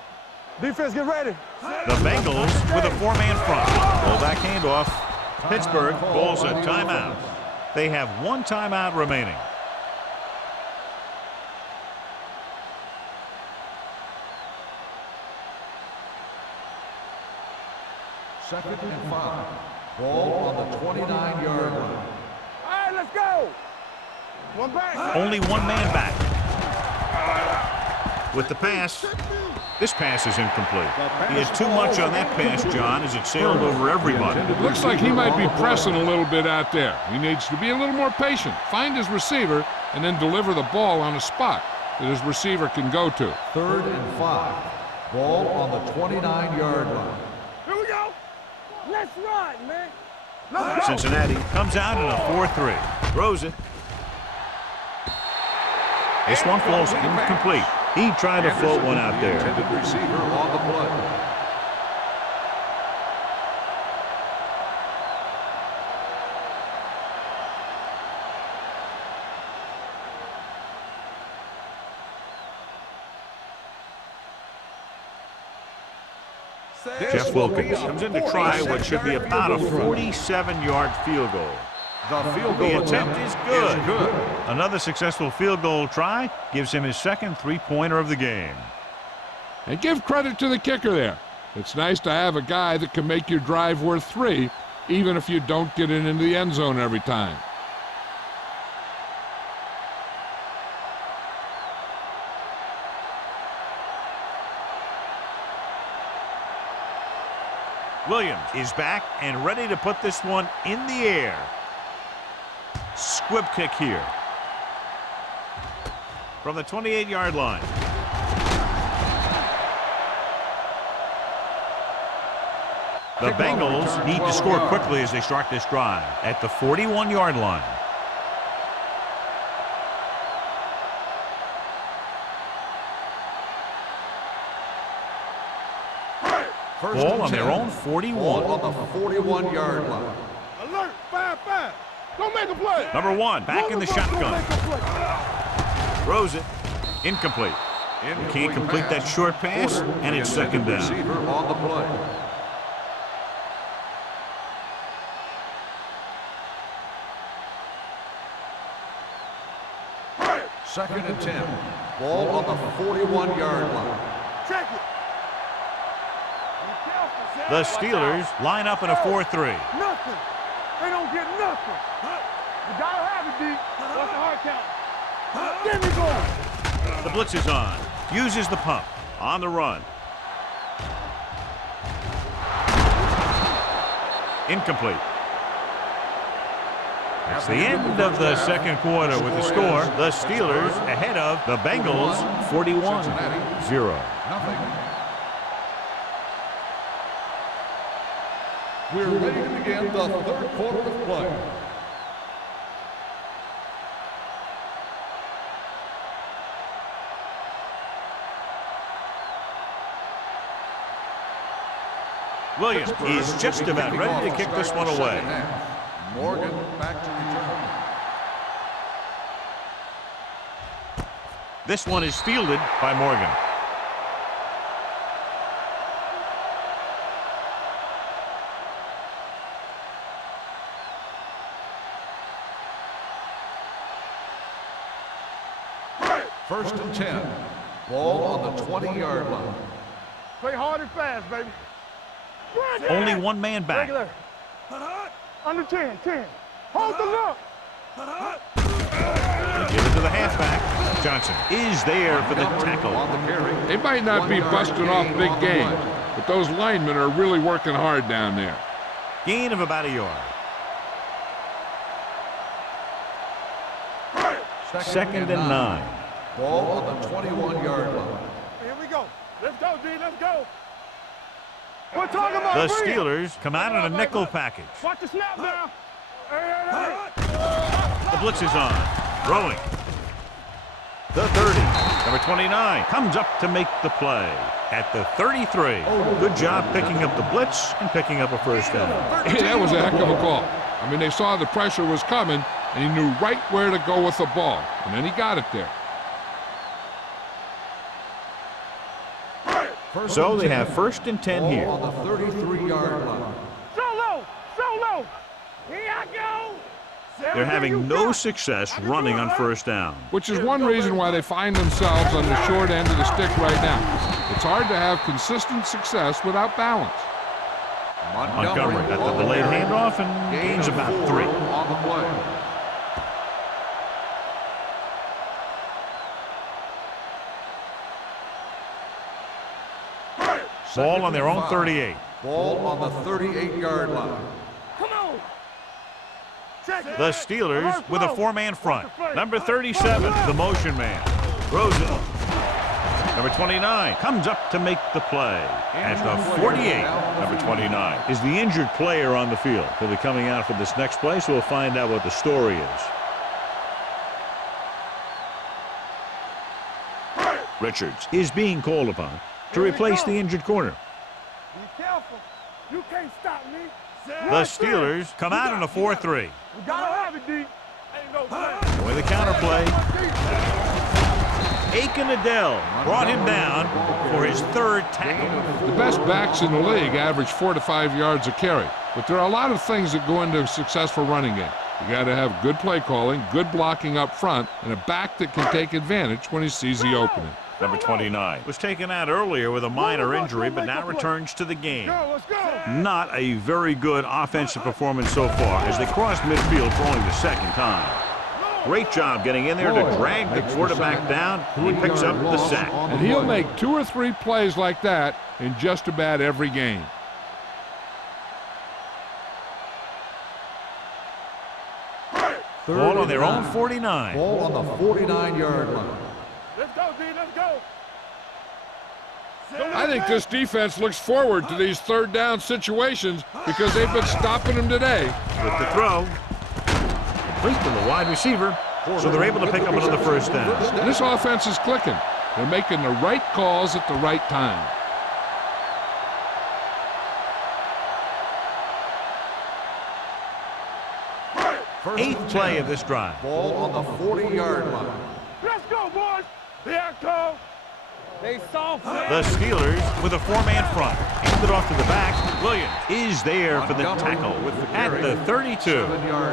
Defense, get ready. The Bengals with a four-man front. Fullback handoff. Pittsburgh calls a timeout. They have one timeout remaining. Second and 5. Ball on the 29-yard line. All right, let's go. One back. Only one man back. With the pass. This pass is incomplete. He had too much on that pass, John, as it sailed over everybody. It looks like he might be pressing a little bit out there. He needs to be a little more patient, find his receiver, and then deliver the ball on a spot that his receiver can go to. Third and 5. Ball on the 29-yard line. Here we go. Let's ride, man. Let's go. Cincinnati comes out in a 4-3. Throws it. This one falls incomplete. He tried to float one out there. Intended receiver on the play. Jeff Wilkins comes in to try what should be about a 47-yard field goal. The field The goal attempt is good. Another successful field goal try gives him his second three-pointer of the game. And give credit to the kicker there. It's nice to have a guy that can make your drive worth 3, even if you don't get it into the end zone every time. Williams is back and ready to put this one in the air. Squib kick here. From the 28-yard line. The Bengals need to score quickly as they start this drive at the 41-yard line. Ball on their own 41. Ball on the 41-yard line. Alert, 5-5. Don't make a play. Number 1 back in the shotgun. Throws it. Incomplete. Can't complete that short pass, and it's second down. Receiver on the play. Second and 10. Ball on the 41-yard line. Check it. The Steelers line up in a 4-3. Nothing. They don't get nothing. You gotta have it, D. What's the hard count? There we go. The blitz is on. Uses the pump. On the run. Incomplete. That's the end of the second quarter with the score. The Steelers ahead of the Bengals 41-0. We're ready to begin the third quarter of play. Williams is just about ready to kick this one away. Morgan back to return. This one is fielded by Morgan. First and 10. Ball on the 20-yard line. Play hard and fast, baby. Only one man back. Regular. Under 10, 10. Hold the look. They give it to the halfback. Johnson is there for the tackle. They might not be busting off big games, but those linemen are really working hard down there. Gain of about a yard. Second and 9. Ball on the 21-yard line. Here we go. Let's go, D. Let's go. We're talking about The Steelers come out in a nickel package. Watch the snap now. Hey. The blitz is on. Throwing. The 30. Number 29 comes up to make the play at the 33. Good job picking up the blitz and picking up a first down. That was a heck of a call. I mean, they saw the pressure was coming, and he knew right where to go with the ball, and then he got it there. So they have 1st and 10 here. On the 33-yard line. Solo! Solo! Here I go! They're having no success running on 1st down. Which is one reason why they find themselves on the short end of the stick right now. It's hard to have consistent success without balance. Montgomery got the delayed handoff and gains about 3. On the play. Ball on their own 38. Ball on the 38-yard line. Come on! Check it. The Steelers with a 4-man front. Number 37, the motion man. Throws it. Number 29 comes up to make the play. At the 48, number 29 is the injured player on the field. He'll be coming out for this next play, so we'll find out what the story is. Richards is being called upon to replace the injured corner. Be careful. You can't stop me. The Steelers come out in a 4-3. We gotta have it, D. Ain't no play. With a counter play. Aiken Adele brought him down for his 3rd tackle. The best backs in the league average 4 to 5 yards a carry, but there are a lot of things that go into a successful running game. You got to have good play calling, good blocking up front, and a back that can take advantage when he sees the opening. Number 29 was taken out earlier with a minor injury, but now returns to the game. Let's go. Not a very good offensive performance so far as they cross midfield for only the 2nd time. Great job getting in there to drag the quarterback down, and he picks up the sack. And he'll make 2 or 3 plays like that in just about every game. Ball on their own 49. Ball on the 49-yard line. Let's go, D. Let's go. I think this defense looks forward to these 3rd down situations because they've been stopping them today. With the throw. Complete to the wide receiver. So they're able to pick up another 1st down. This offense is clicking. They're making the right calls at the right time. Eighth play of this drive. Ball on the 40-yard line. Let's go, boys. Here I come. They soft. The Steelers with a 4-man front. Handed off to the back. Williams is there for the tackle at the 32.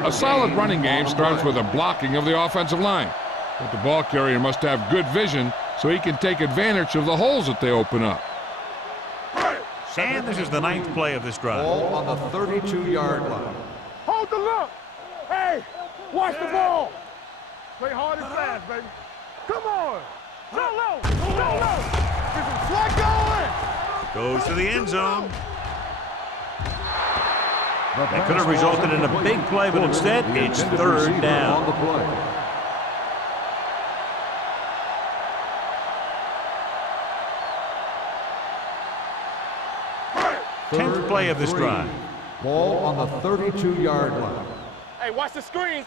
A solid running game starts with a blocking of the offensive line. But the ball carrier must have good vision so he can take advantage of the holes that they open up. And this is the 9th play of this drive. Ball on the 32-yard line. Hold the look. Hey, watch the ball. Play hard and fast, baby. Come on. Solo. Solo. Get some slack going. Goes to the end zone. That could have resulted in a big play, but instead it's 3rd down. On the play. Tenth play of this drive. Ball on the 32-yard line. Hey, watch the screen.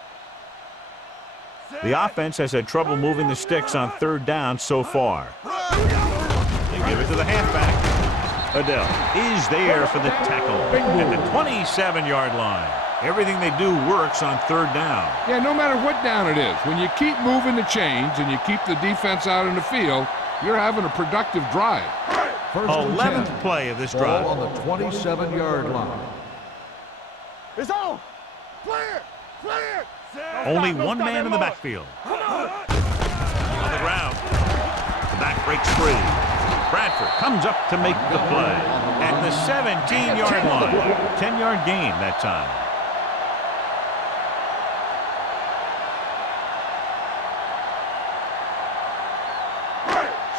The offense has had trouble moving the sticks on 3rd down so far. They give it to the halfback. Adele is there for the tackle at the 27-yard line. Everything they do works on 3rd down. Yeah, no matter what down it is, when you keep moving the chains and you keep the defense out in the field, you're having a productive drive. 11th play of this drive. Ball on the 27-yard line. It's on. Clear. Clear. Only one man in the backfield. On the ground. The back breaks free. Bradford comes up to make the play at the 17-yard line. 10-yard gain that time.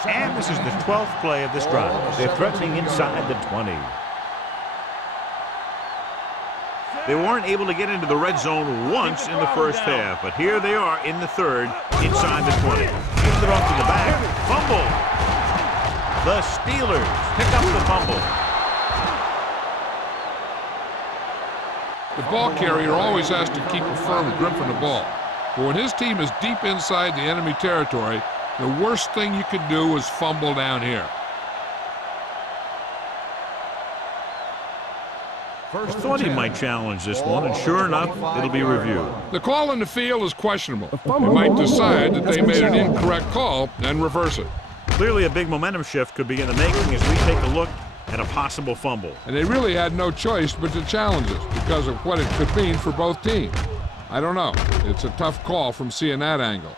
And this is the 12th play of this drive. They're threatening inside the 20. They weren't able to get into the red zone once in the first half, but here they are in the 3rd, inside the 20. Gives it off to the back. Fumble. The Steelers pick up the fumble. The ball carrier always has to keep a firm grip on the ball. But when his team is deep inside the enemy territory, the worst thing you could do is fumble down here. I thought he might challenge this one, and sure enough, it'll be reviewed. The call in the field is questionable. They might decide that they made an incorrect call and reverse it. Clearly a big momentum shift could be in the making as we take a look at a possible fumble. And they really had no choice but to challenge us because of what it could mean for both teams. I don't know. It's a tough call from seeing that angle.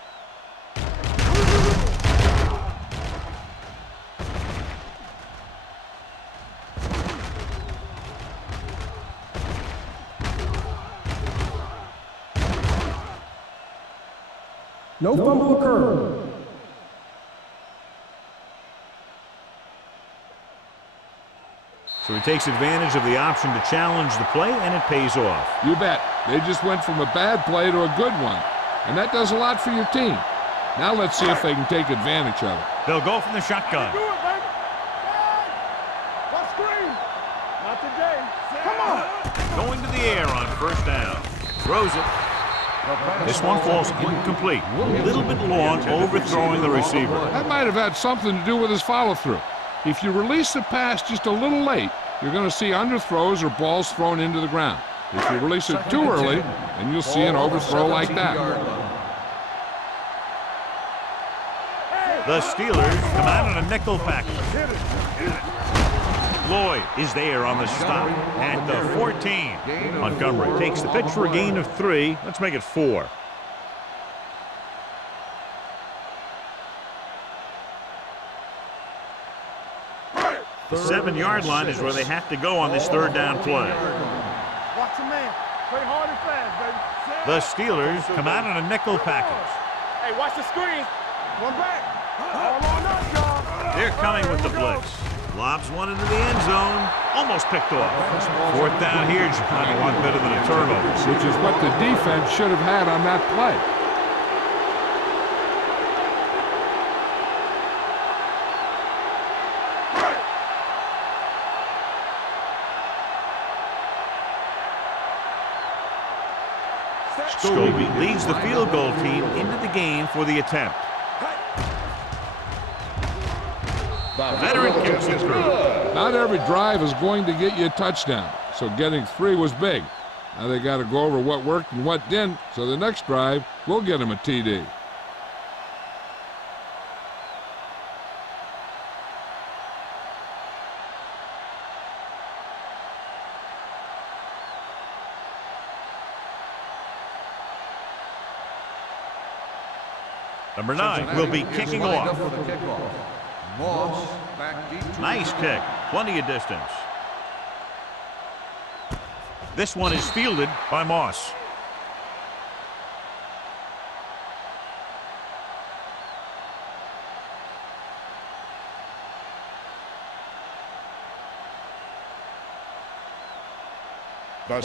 No fumble occurred. So he takes advantage of the option to challenge the play, and it pays off. You bet. They just went from a bad play to a good one. And that does a lot for your team. Now let's see if they can take advantage of it. They'll go from the shotgun. Do it, baby. Let's scream. Not today. Come on. Going to the air on first down. Throws it. This one falls incomplete. A little bit long, overthrowing the receiver. That might have had something to do with his follow-through. If you release the pass just a little late, you're going to see underthrows or balls thrown into the ground. If you release it too early, then you'll see an overthrow like that. The Steelers come out in a nickel package. Lloyd is there on the stop at the 14. Montgomery takes the pitch for a gain of 3. Let's make it 4. The 7-yard line is where they have to go on this third down play. Watch your man. Play hard and fast, baby. The Steelers come out in a nickel package. Hey, watch the screen. One back. All on up, y'all. They're coming with the blitz. Lobs one into the end zone. Almost picked off. Fourth down here, John, a lot better than a turnover. Which is what the defense should have had on that play. Scobie leads the field goal team into the game for the attempt. The veteran kicks it through. Not every drive is going to get you a touchdown, so getting 3 was big. Now they got to go over what worked and what didn't, so the next drive will get them a TD. Number 9 will be kicking off. Nice kick. Plenty of distance. This one is fielded by Moss.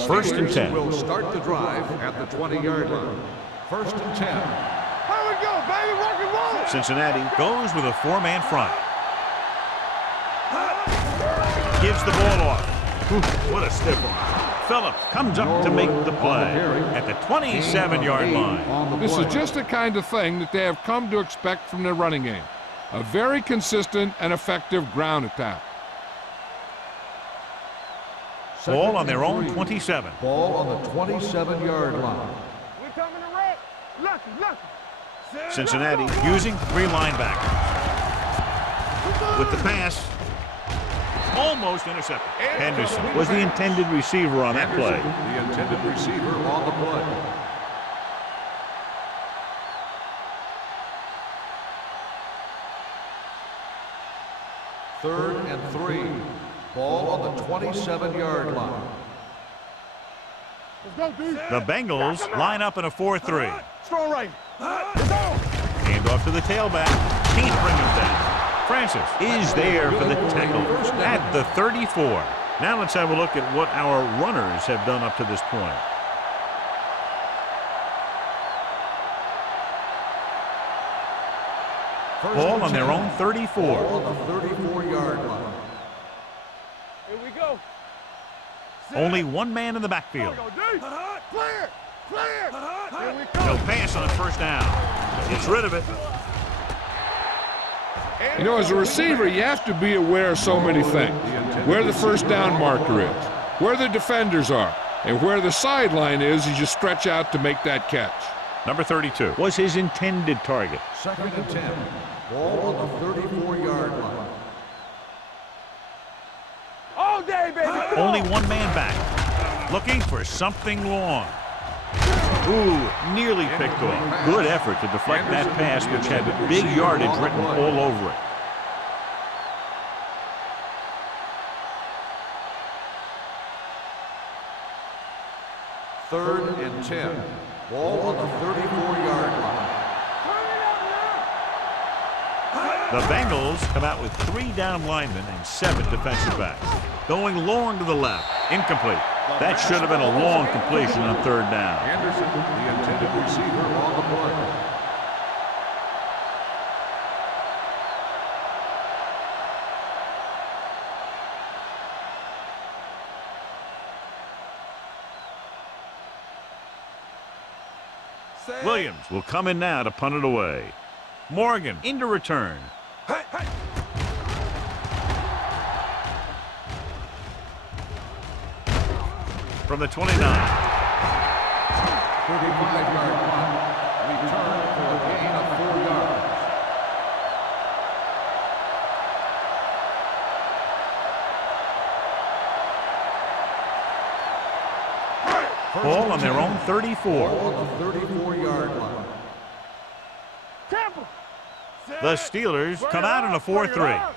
First and 10. Will start the drive at the 20-yard line. First and 10. Here we go, baby. Rock and roll. Cincinnati goes with a 4-man front. Gives the ball off. Ooh, what a stiff one. Phillips comes up to make the play at the 27-yard line. This is just the kind of thing that they have come to expect from their running game. A very consistent and effective ground attack. Ball on their own 27. Ball on the 27-yard line. We coming to wreck. Lucky. Cincinnati using 3 linebackers. With the pass, almost intercepted. Henderson was the intended receiver on that play. The intended receiver on the play. Third and 3. Ball on the 27-yard line. Let's go, dude. The Bengals line up in a 4-3. Strong right. Let's go. Hand off to the tailback. Can't bring him down. Francis is there for the tackle at the 34. Now let's have a look at what our runners have done up to this point. Ball on their own 34. Ball on the 34-yard line. Here we go. Only 1 man in the backfield. Go, dude. Clear. Clear. Here we No go. pass on first down. Gets rid of it. You know, as a receiver, you have to be aware of so many things. Where the first down marker is, where the defenders are, and where the sideline is as you stretch out to make that catch. Number 32 was his intended target. 2nd and 10. Ball on the 34-yard line. All day, baby. Come Only on. one man back. Looking for something long. Ooh, nearly picked off. Good effort to deflect that pass, which had big yardage written all over it. Third and 10. Ball on the 34-yard line. The Bengals come out with 3 down linemen and 7 defensive backs. Going long to the left. Incomplete. That should have been a long completion on 3rd down. Anderson, the intended receiver on the play. Williams will come in now to punt it away. Morgan into return. Hey, hey. From the 29. 35-yard punt. Return for a gain of 4 yards. Ball on their own 34. Ball on the 34-yard line. Tampa. The Steelers come out in a 4-3.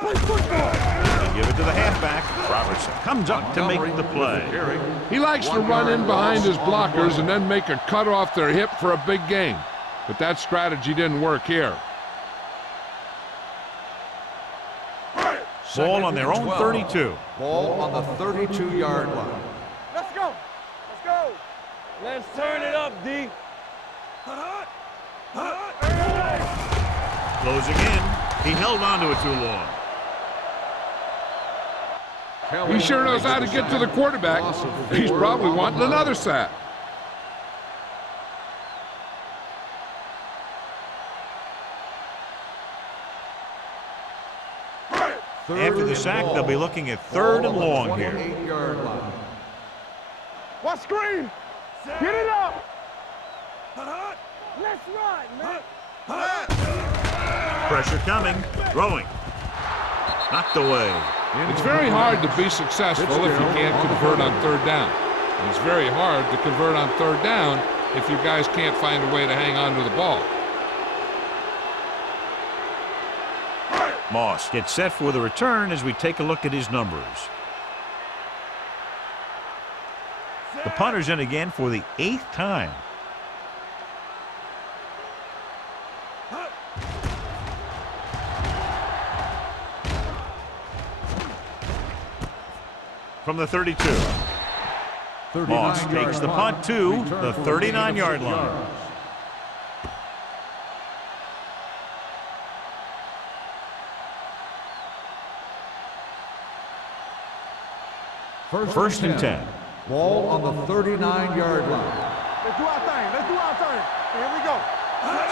Play football. They give it to the halfback. Robertson comes up to make the play. He likes to run in behind his blockers and then make a cut off their hip for a big gain. But that strategy didn't work here. Ball on their own 32. Ball on the 32-yard line. Let's go. Let's go. Let's turn it up, D. Closing in. He held on to it too long. He sure knows how to get to the quarterback. He's probably wanting another sack. After the sack, they'll be looking at 3rd and long here. 28-yard line. What screen? Get it up. Let's run, man. Pressure coming. Throwing. Knocked away. It's very hard to be successful if you can't convert on 3rd down. And it's very hard to convert on 3rd down if you guys can't find a way to hang on to the ball. Moss gets set for the return as we take a look at his numbers. The punter's in again for the 8th time. From the 32. Moss takes the punt to the 39-yard line. First and 10. Ball on the 39-yard line. Let's do our thing. Let's do our thing. Here we go.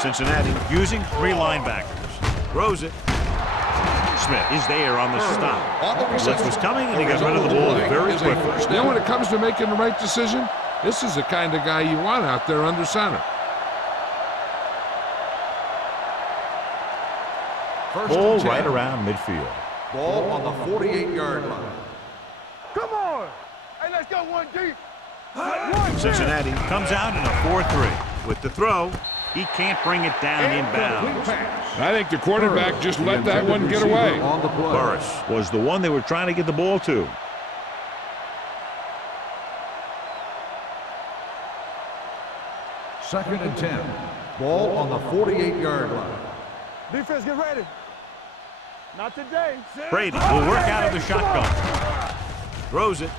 Cincinnati using 3 linebackers. Throws it. Smith is there on the stop. Blitz was coming, and he got rid of the ball very quickly. You know, when it comes to making the right decision, this is the kind of guy you want out there under center. Ball right around midfield. Ball on the 48-yard line. Come on. Hey, let's go 1 deep. Cincinnati comes out in a 4-3. With the throw, he can't bring it down inbounds. I think the quarterback just let that one get away. Burris was the one they were trying to get the ball to. Second and 10. Ball on the 48-yard line. Defense, get ready. Not today. Brady will work out of the shotgun. Throws it.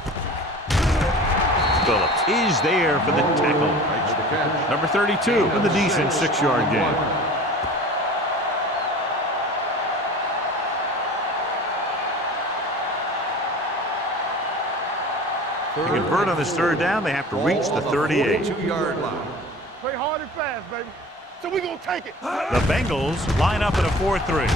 Phillips is there for the tackle. Makes the catch. Number 32 with a decent 6-yard gain. To convert on this 3rd down, they have to reach the 38. 42-yard line. Play hard and fast, baby. So we gonna take it. The Bengals line up in a 4-3.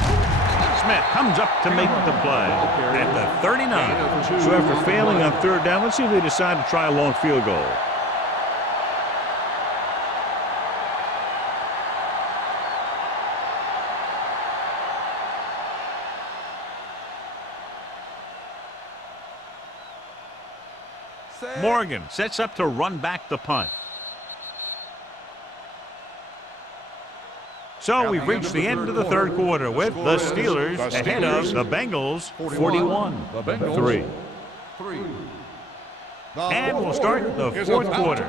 Smith comes up to make the play at the 39. So after failing on 3rd down, let's see if they decide to try a long field goal. Morgan sets up to run back the punt. So we've reached the end of the third quarter with the Steelers ahead of the Bengals 41-3. And we'll start the fourth quarter.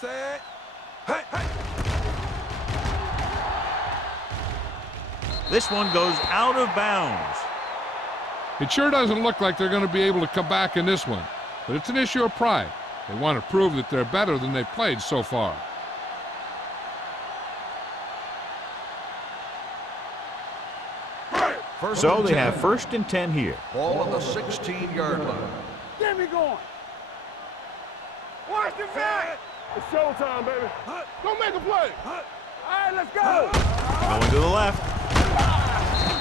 Set. Hey, hey. This one goes out of bounds. It sure doesn't look like they're going to be able to come back in this one, but it's an issue of pride. They want to prove that they're better than they've played so far. So they have 1st and 10 here. Ball on the 16-yard line. Get me going. Watch the back. It's showtime, baby. Go make a play. All right, let's go. Going to the left.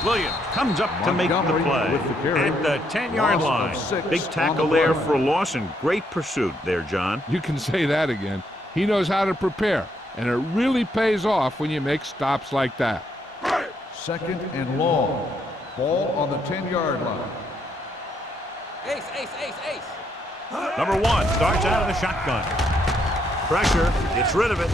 Williams comes up to make the play at the 10-yard line. Big tackle there for Lawson. Great pursuit there, John. You can say that again. He knows how to prepare, and it really pays off when you make stops like that. 2nd and long. Ball on the 10-yard line. Ace, ace, ace, ace. Number 1 starts out of the shotgun. Pressure, gets rid of it.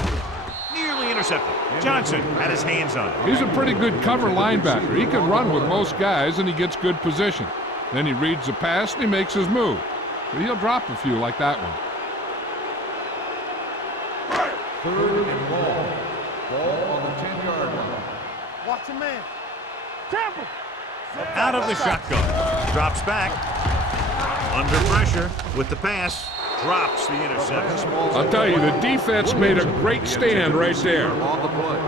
Nearly intercepted. Johnson had his hands on it. He's a pretty good cover linebacker. He can run with most guys, and he gets good position. Then he reads the pass, and he makes his move. But he'll drop a few like that one. 3rd and long. Ball on the 10-yard line. Watch your man. Temple. Out of the shotgun. Drops back. Under pressure with the pass. Drops the interception. I'll tell you, the defense made a great stand right there. On the play.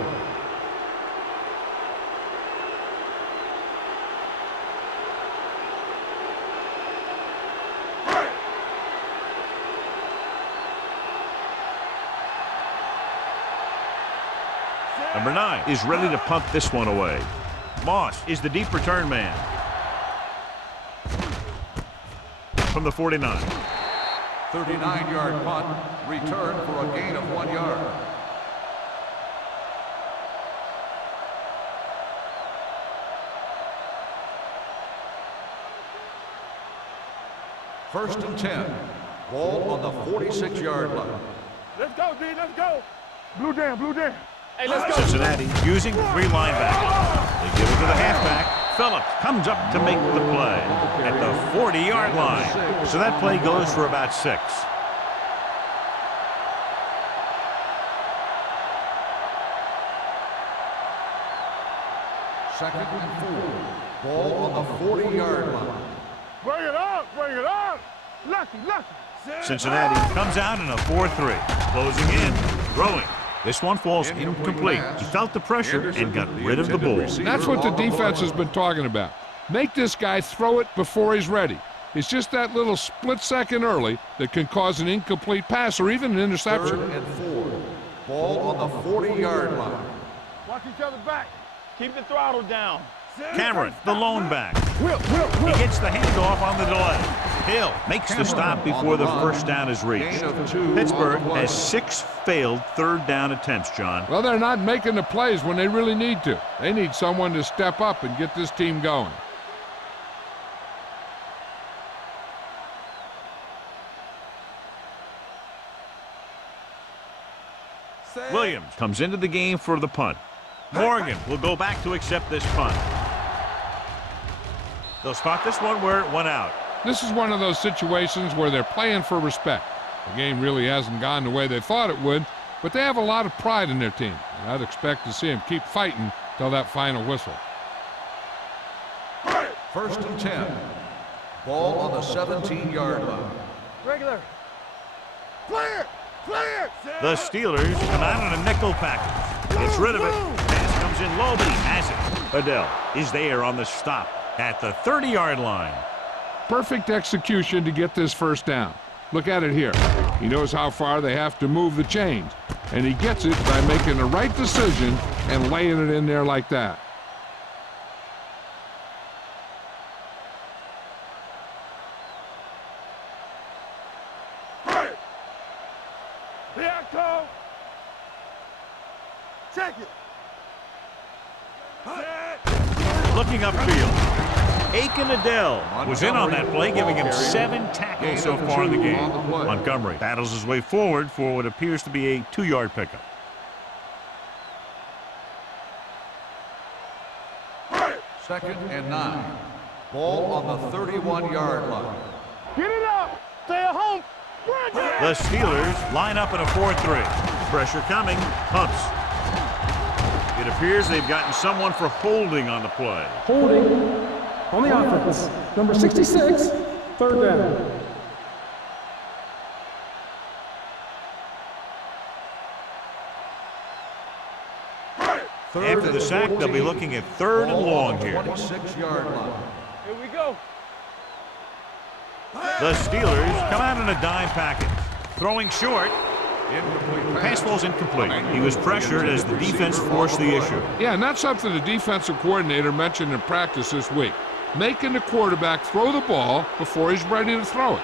Number 9 is ready to punt this one away. Moss is the deep return man. From the 49. 39-yard punt. Return for a gain of 1 yard. First and 10. Ball on the 46-yard line. Let's go, D. Let's go. Blue down, blue down. Hey, let's go. Cincinnati using 3 linebackers. They give it to the halfback. Phillips comes up to make the play at the 40-yard line. So that play goes for about 6. Second and 4. Ball on the 40-yard line. Bring it up, bring it up. Lucky, lucky. Cincinnati comes out in a 4-3. Closing in, throwing. This one falls incomplete. He felt the pressure and got rid of the ball. That's what the defense has been talking about. Make this guy throw it before he's ready. It's just that little split second early that can cause an incomplete pass or even an interception. 3rd and 4. Ball on the 40-yard line. Watch each other back. Keep the throttle down. Cameron, the lone back. He gets the handoff on the delay. Hill makes the stop before the first down is reached. Pittsburgh has 6 failed 3rd down attempts, John. Well, they're not making the plays when they really need to. They need someone to step up and get this team going. Williams comes into the game for the punt. Morgan will go back to accept this punt. They'll spot this one where it went out. This is one of those situations where they're playing for respect. The game really hasn't gone the way they thought it would, but they have a lot of pride in their team. And I'd expect to see them keep fighting till that final whistle. 1st and 10. Ball on the 17-yard line. Regular. Clear, clear. The Steelers come out on a nickel package. Gets rid of it. Pass comes in low, but he has it. Adele is there on the stop at the 30-yard line. Perfect execution to get this first down. Look at it here. He knows how far they have to move the chains, and he gets it by making the right decision and laying it in there like that. looking upfield. Aiken Adele was in on that play, giving him 7 tackles so far in the game. Montgomery battles his way forward for what appears to be a 2-yard pickup. Second and 9. Ball on the 31-yard line. Get it up. Stay at home. The Steelers line up in a 4-3. Pressure coming. Pumps. It appears they've gotten someone for holding on the play. Holding on the offense. Number 66, third down. After the sack, they'll be looking at 3rd and long here. 26-yard line. Here we go. The Steelers come out in a dime package. Throwing short. Pass ball's incomplete. He was pressured as the defense forced the issue. Yeah, and that's something the defensive coordinator mentioned in practice this week. Making the quarterback throw the ball before he's ready to throw it.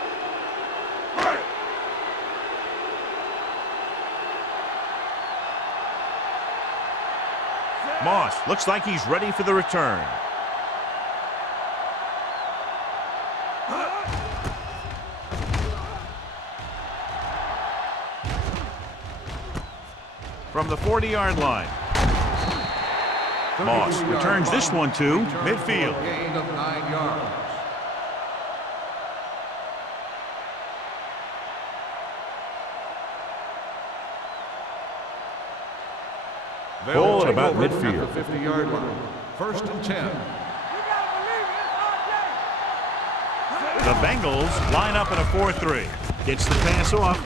Moss looks like he's ready for the return. From the 40-yard line. Moss returns this one to midfield. Gain of 9 yards. Ball at about midfield. 50-yard line. First and 10. The Bengals line up in a 4-3. Gets the pass off.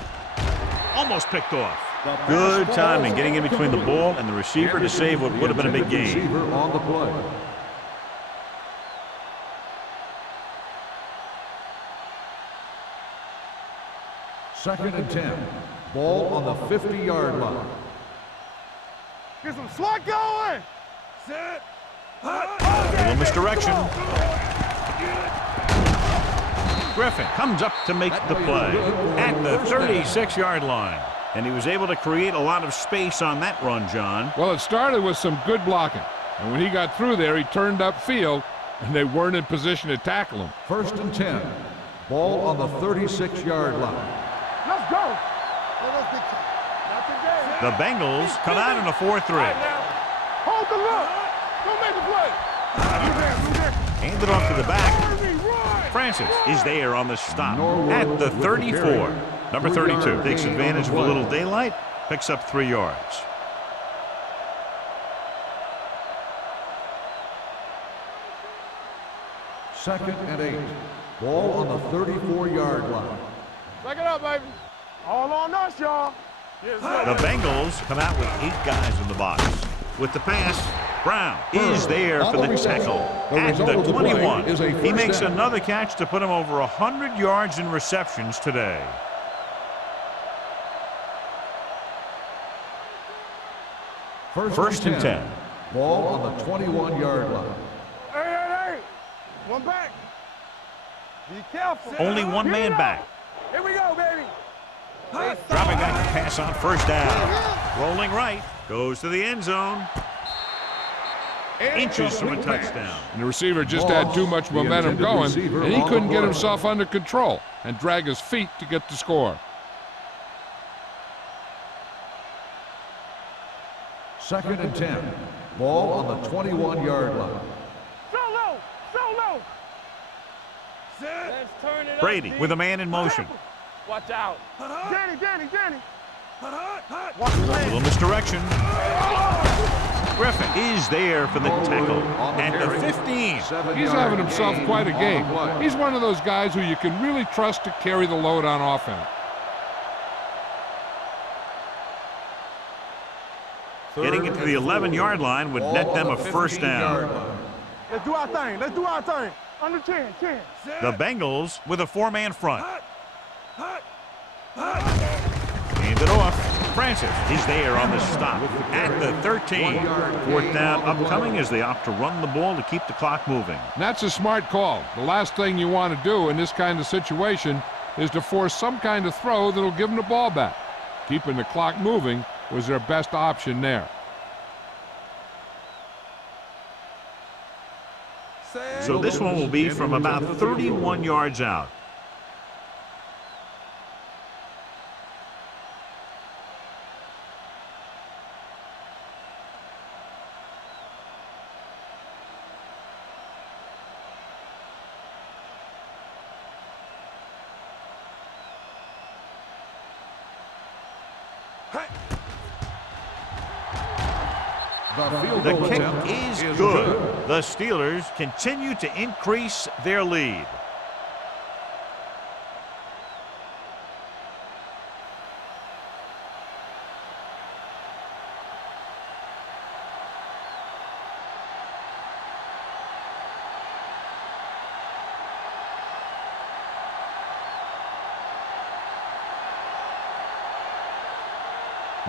Almost picked off. Good timing getting in between the ball and the receiver to save what would have been a big gain. Receiver on the play. Second and 10. Ball on the 50-yard line. Get some slot going. Sit. A little misdirection. Griffin comes up to make the play at the 36-yard line. And he was able to create a lot of space on that run, John. Well, it started with some good blocking. And when he got through there, he turned upfield, and they weren't in position to tackle him. First and 10. Ball on the 36-yard line. Let's go. Not today. The Bengals come out in a 4-3. Hold the look. Don't make the play. Hand it off to the back. Francis is there on the stop at the 34. Number 32 takes advantage of a little daylight, picks up 3 yards. Second and 8. Ball on the 34-yard line. Back it up, baby. All on us, y'all. The Bengals come out with 8 guys in the box. With the pass, Brown is there for the tackle at the 21. He makes another catch to put him over 100 yards in receptions today. First and 10. Ball on the 21-yard line. Hey. One back. Be careful. Only one man back. Here we go, baby. Dropping back to pass on first down. Rolling right. Goes to the end zone. Inches from a touchdown. And the receiver just had too much momentum going, and he couldn't get himself under control and drag his feet to get the score. Second and 10. Ball on the 21-yard line. So low. Let's turn it Brady up, with a man in motion. Watch out. Danny. A little misdirection. Griffin is there for the tackle at the 15. He's having himself quite a game. He's one of those guys who you can really trust to carry the load on offense. Getting into the 11-yard line would net them a first down. Let's do our thing. Under 10. The Bengals with a 4-man front. Hand it off. Francis is there on the stop at the 13. Fourth down upcoming as they opt to run the ball to keep the clock moving. And that's a smart call. The last thing you want to do in this kind of situation is to force some kind of throw that'll give them the ball back. Keeping the clock moving was their best option there. So this one will be from about 31 yards out. The kick is good. The Steelers continue to increase their lead.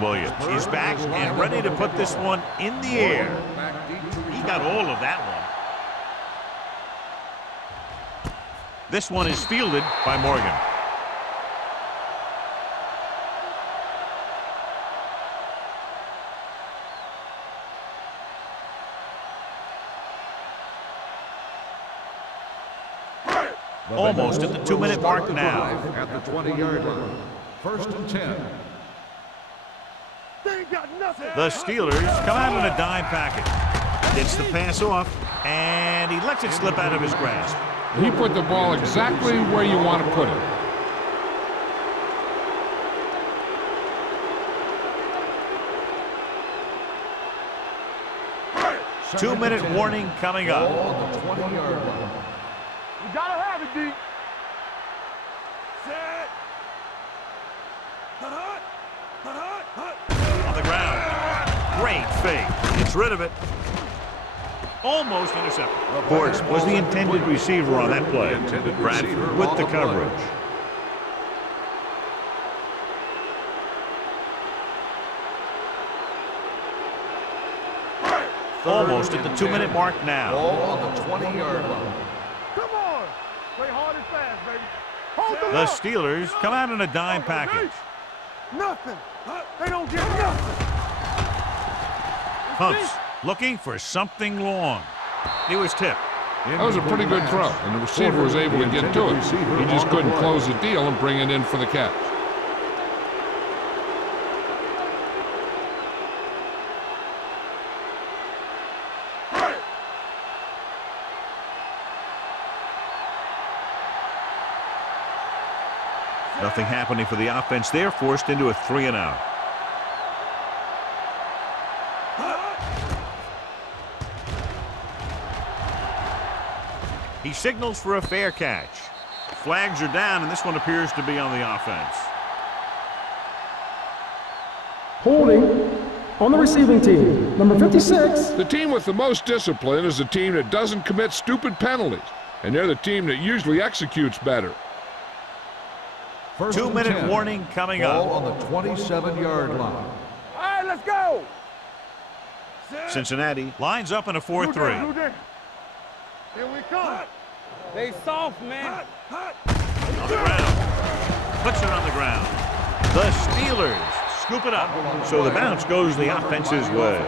Williams is back and ready to put this one in the air. He got all of that one. This one is fielded by Morgan. Almost at the 2-minute mark now. At the 20-yard line. 1st and 10. The Steelers come out in a dime package. Gets the pass off, and he lets it slip out of his grasp. He put the ball exactly where you want to put it. Two-minute warning coming up. On the 20-yard line. You gotta have it, D. Set. On the ground. Great fake. Gets rid of it. Almost intercepted. Bortz was the intended receiver on that play. Bradford with the coverage. Almost at the 2-minute mark now. Ball on the 20-yard line. Come on. Play hard and fast, baby. Hold them The up. Steelers come out in a dime package. Nothing. They don't get nothing. Hunts looking for something long. He was tipped. That was a pretty good throw, and the receiver was able to get to it. He just couldn't close the deal and bring it in for the catch. Nothing happening for the offense there, forced into a 3-and-out. He signals for a fair catch. Flags are down, and this one appears to be on the offense. Holding on the receiving team, number 56. The team with the most discipline is the team that doesn't commit stupid penalties, and they're the team that usually executes better. 2-minute warning coming Ball up. on the 27-yard line. All right, let's go. Cincinnati lines up in a 4-3. Here we come. They soft, man. On the ground. Puts it on the ground. The Steelers scoop it up. So the bounce goes the offense's way.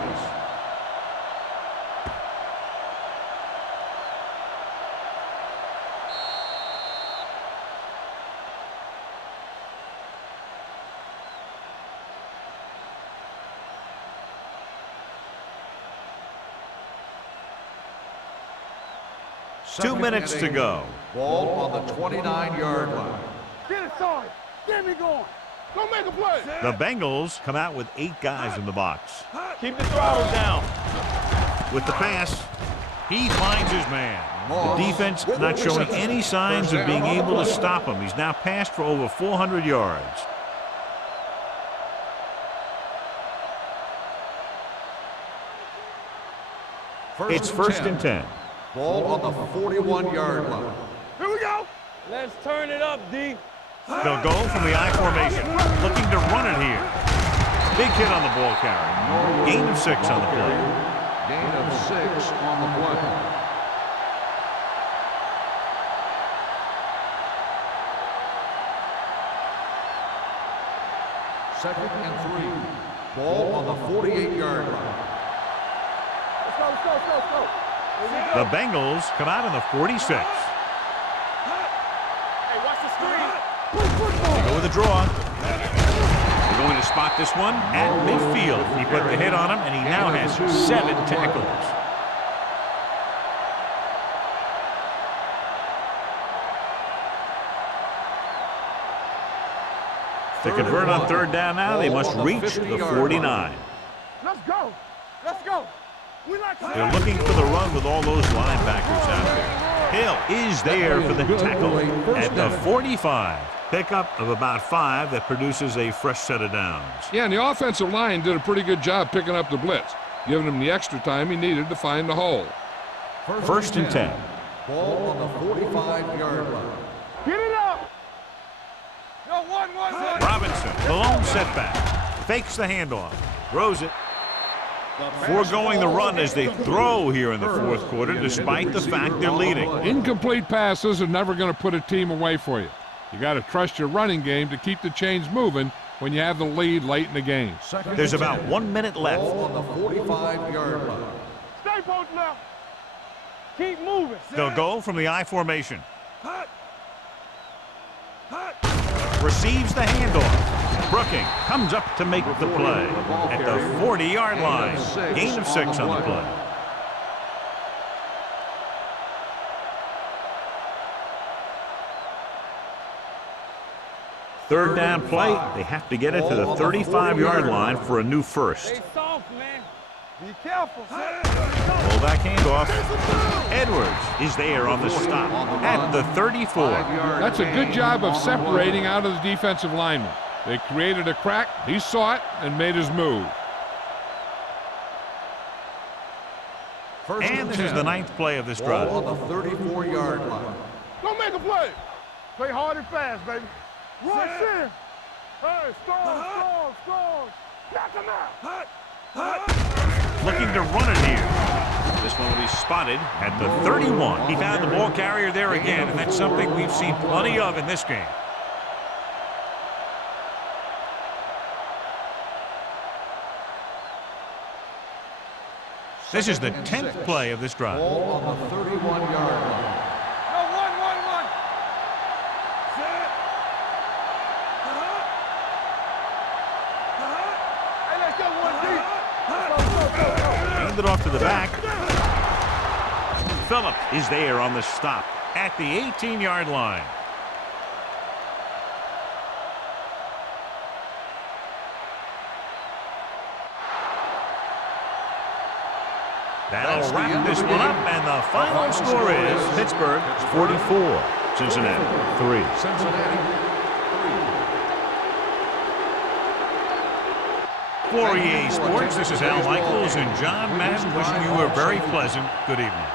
Two minutes to go. Ball on the 29-yard line. Get it started. Get me going. Go make a play. The Bengals come out with 8 guys in the box. Keep the throttle down. With the pass, he finds his man. The defense not showing any signs of being able to stop him. He's now passed for over 400 yards. It's 1st and 10. Ball on the 41-yard line. Here we go. Let's turn it up, D. They'll go from the I formation, looking to run it here. Big hit on the ball carrier. Gain of 6 on the play. Gain of 6 on the play. Second and 3. Ball on the 48-yard line. Let's go. The Bengals come out in the 46. Hey, watch the screen. They go with a draw. They're going to spot this one at midfield. He put the hit on him, and he now has 7 tackles. To convert on third down now, they must reach the 49. Let's go. Let's go. We like to They're looking for the run with all those linebackers out there. Hill is there for the tackle at the 45. Pickup of about 5 that produces a fresh set of downs. Yeah, and the offensive line did a pretty good job picking up the blitz, giving him the extra time he needed to find the hole. First and 10. Ball on the 45-yard line. get it up. No, one. Robinson, the lone setback. Fakes the handoff. Throws it. Foregoing the run as they throw here in the fourth quarter, despite the fact they're leading. Incomplete passes are never going to put a team away for you. You got to trust your running game to keep the chains moving when you have the lead late in the game. There's about 1 minute left. Ball on the 45-yard line. Stay both now. Keep moving. They'll go from the I formation. Receives the handoff. Brooking comes up to make the play at the 40-yard line. Gain of 6 on the play. Third down play, they have to get it to the 35-yard line for a new first. Stay soft, man. Be careful. Fullback handoff. Edwards is there on the stop at the 34. That's a good job of separating out of the defensive lineman. They created a crack, he saw it, and made his move. And this is the 9th play of this drive. Ball on the 34-yard line. Don't make a play. Play hard and fast, baby. Rush in. Hey, strong. Knock him out. Looking to run it here. This one will be spotted at the 31. He found the ball carrier there again, and that's something we've seen plenty of in this game. This is the 10th play of this drive. Ball on the 31-yard line. No, one. Hey, let's go one deep. Hand it off to the back. Phillip is there on the stop at the 18-yard line. That'll wrap this one up, and the final score is Pittsburgh 44, Cincinnati 3. Cincinnati 3. For EA Sports, this is Al Michaels and John Madden wishing you a very pleasant good evening.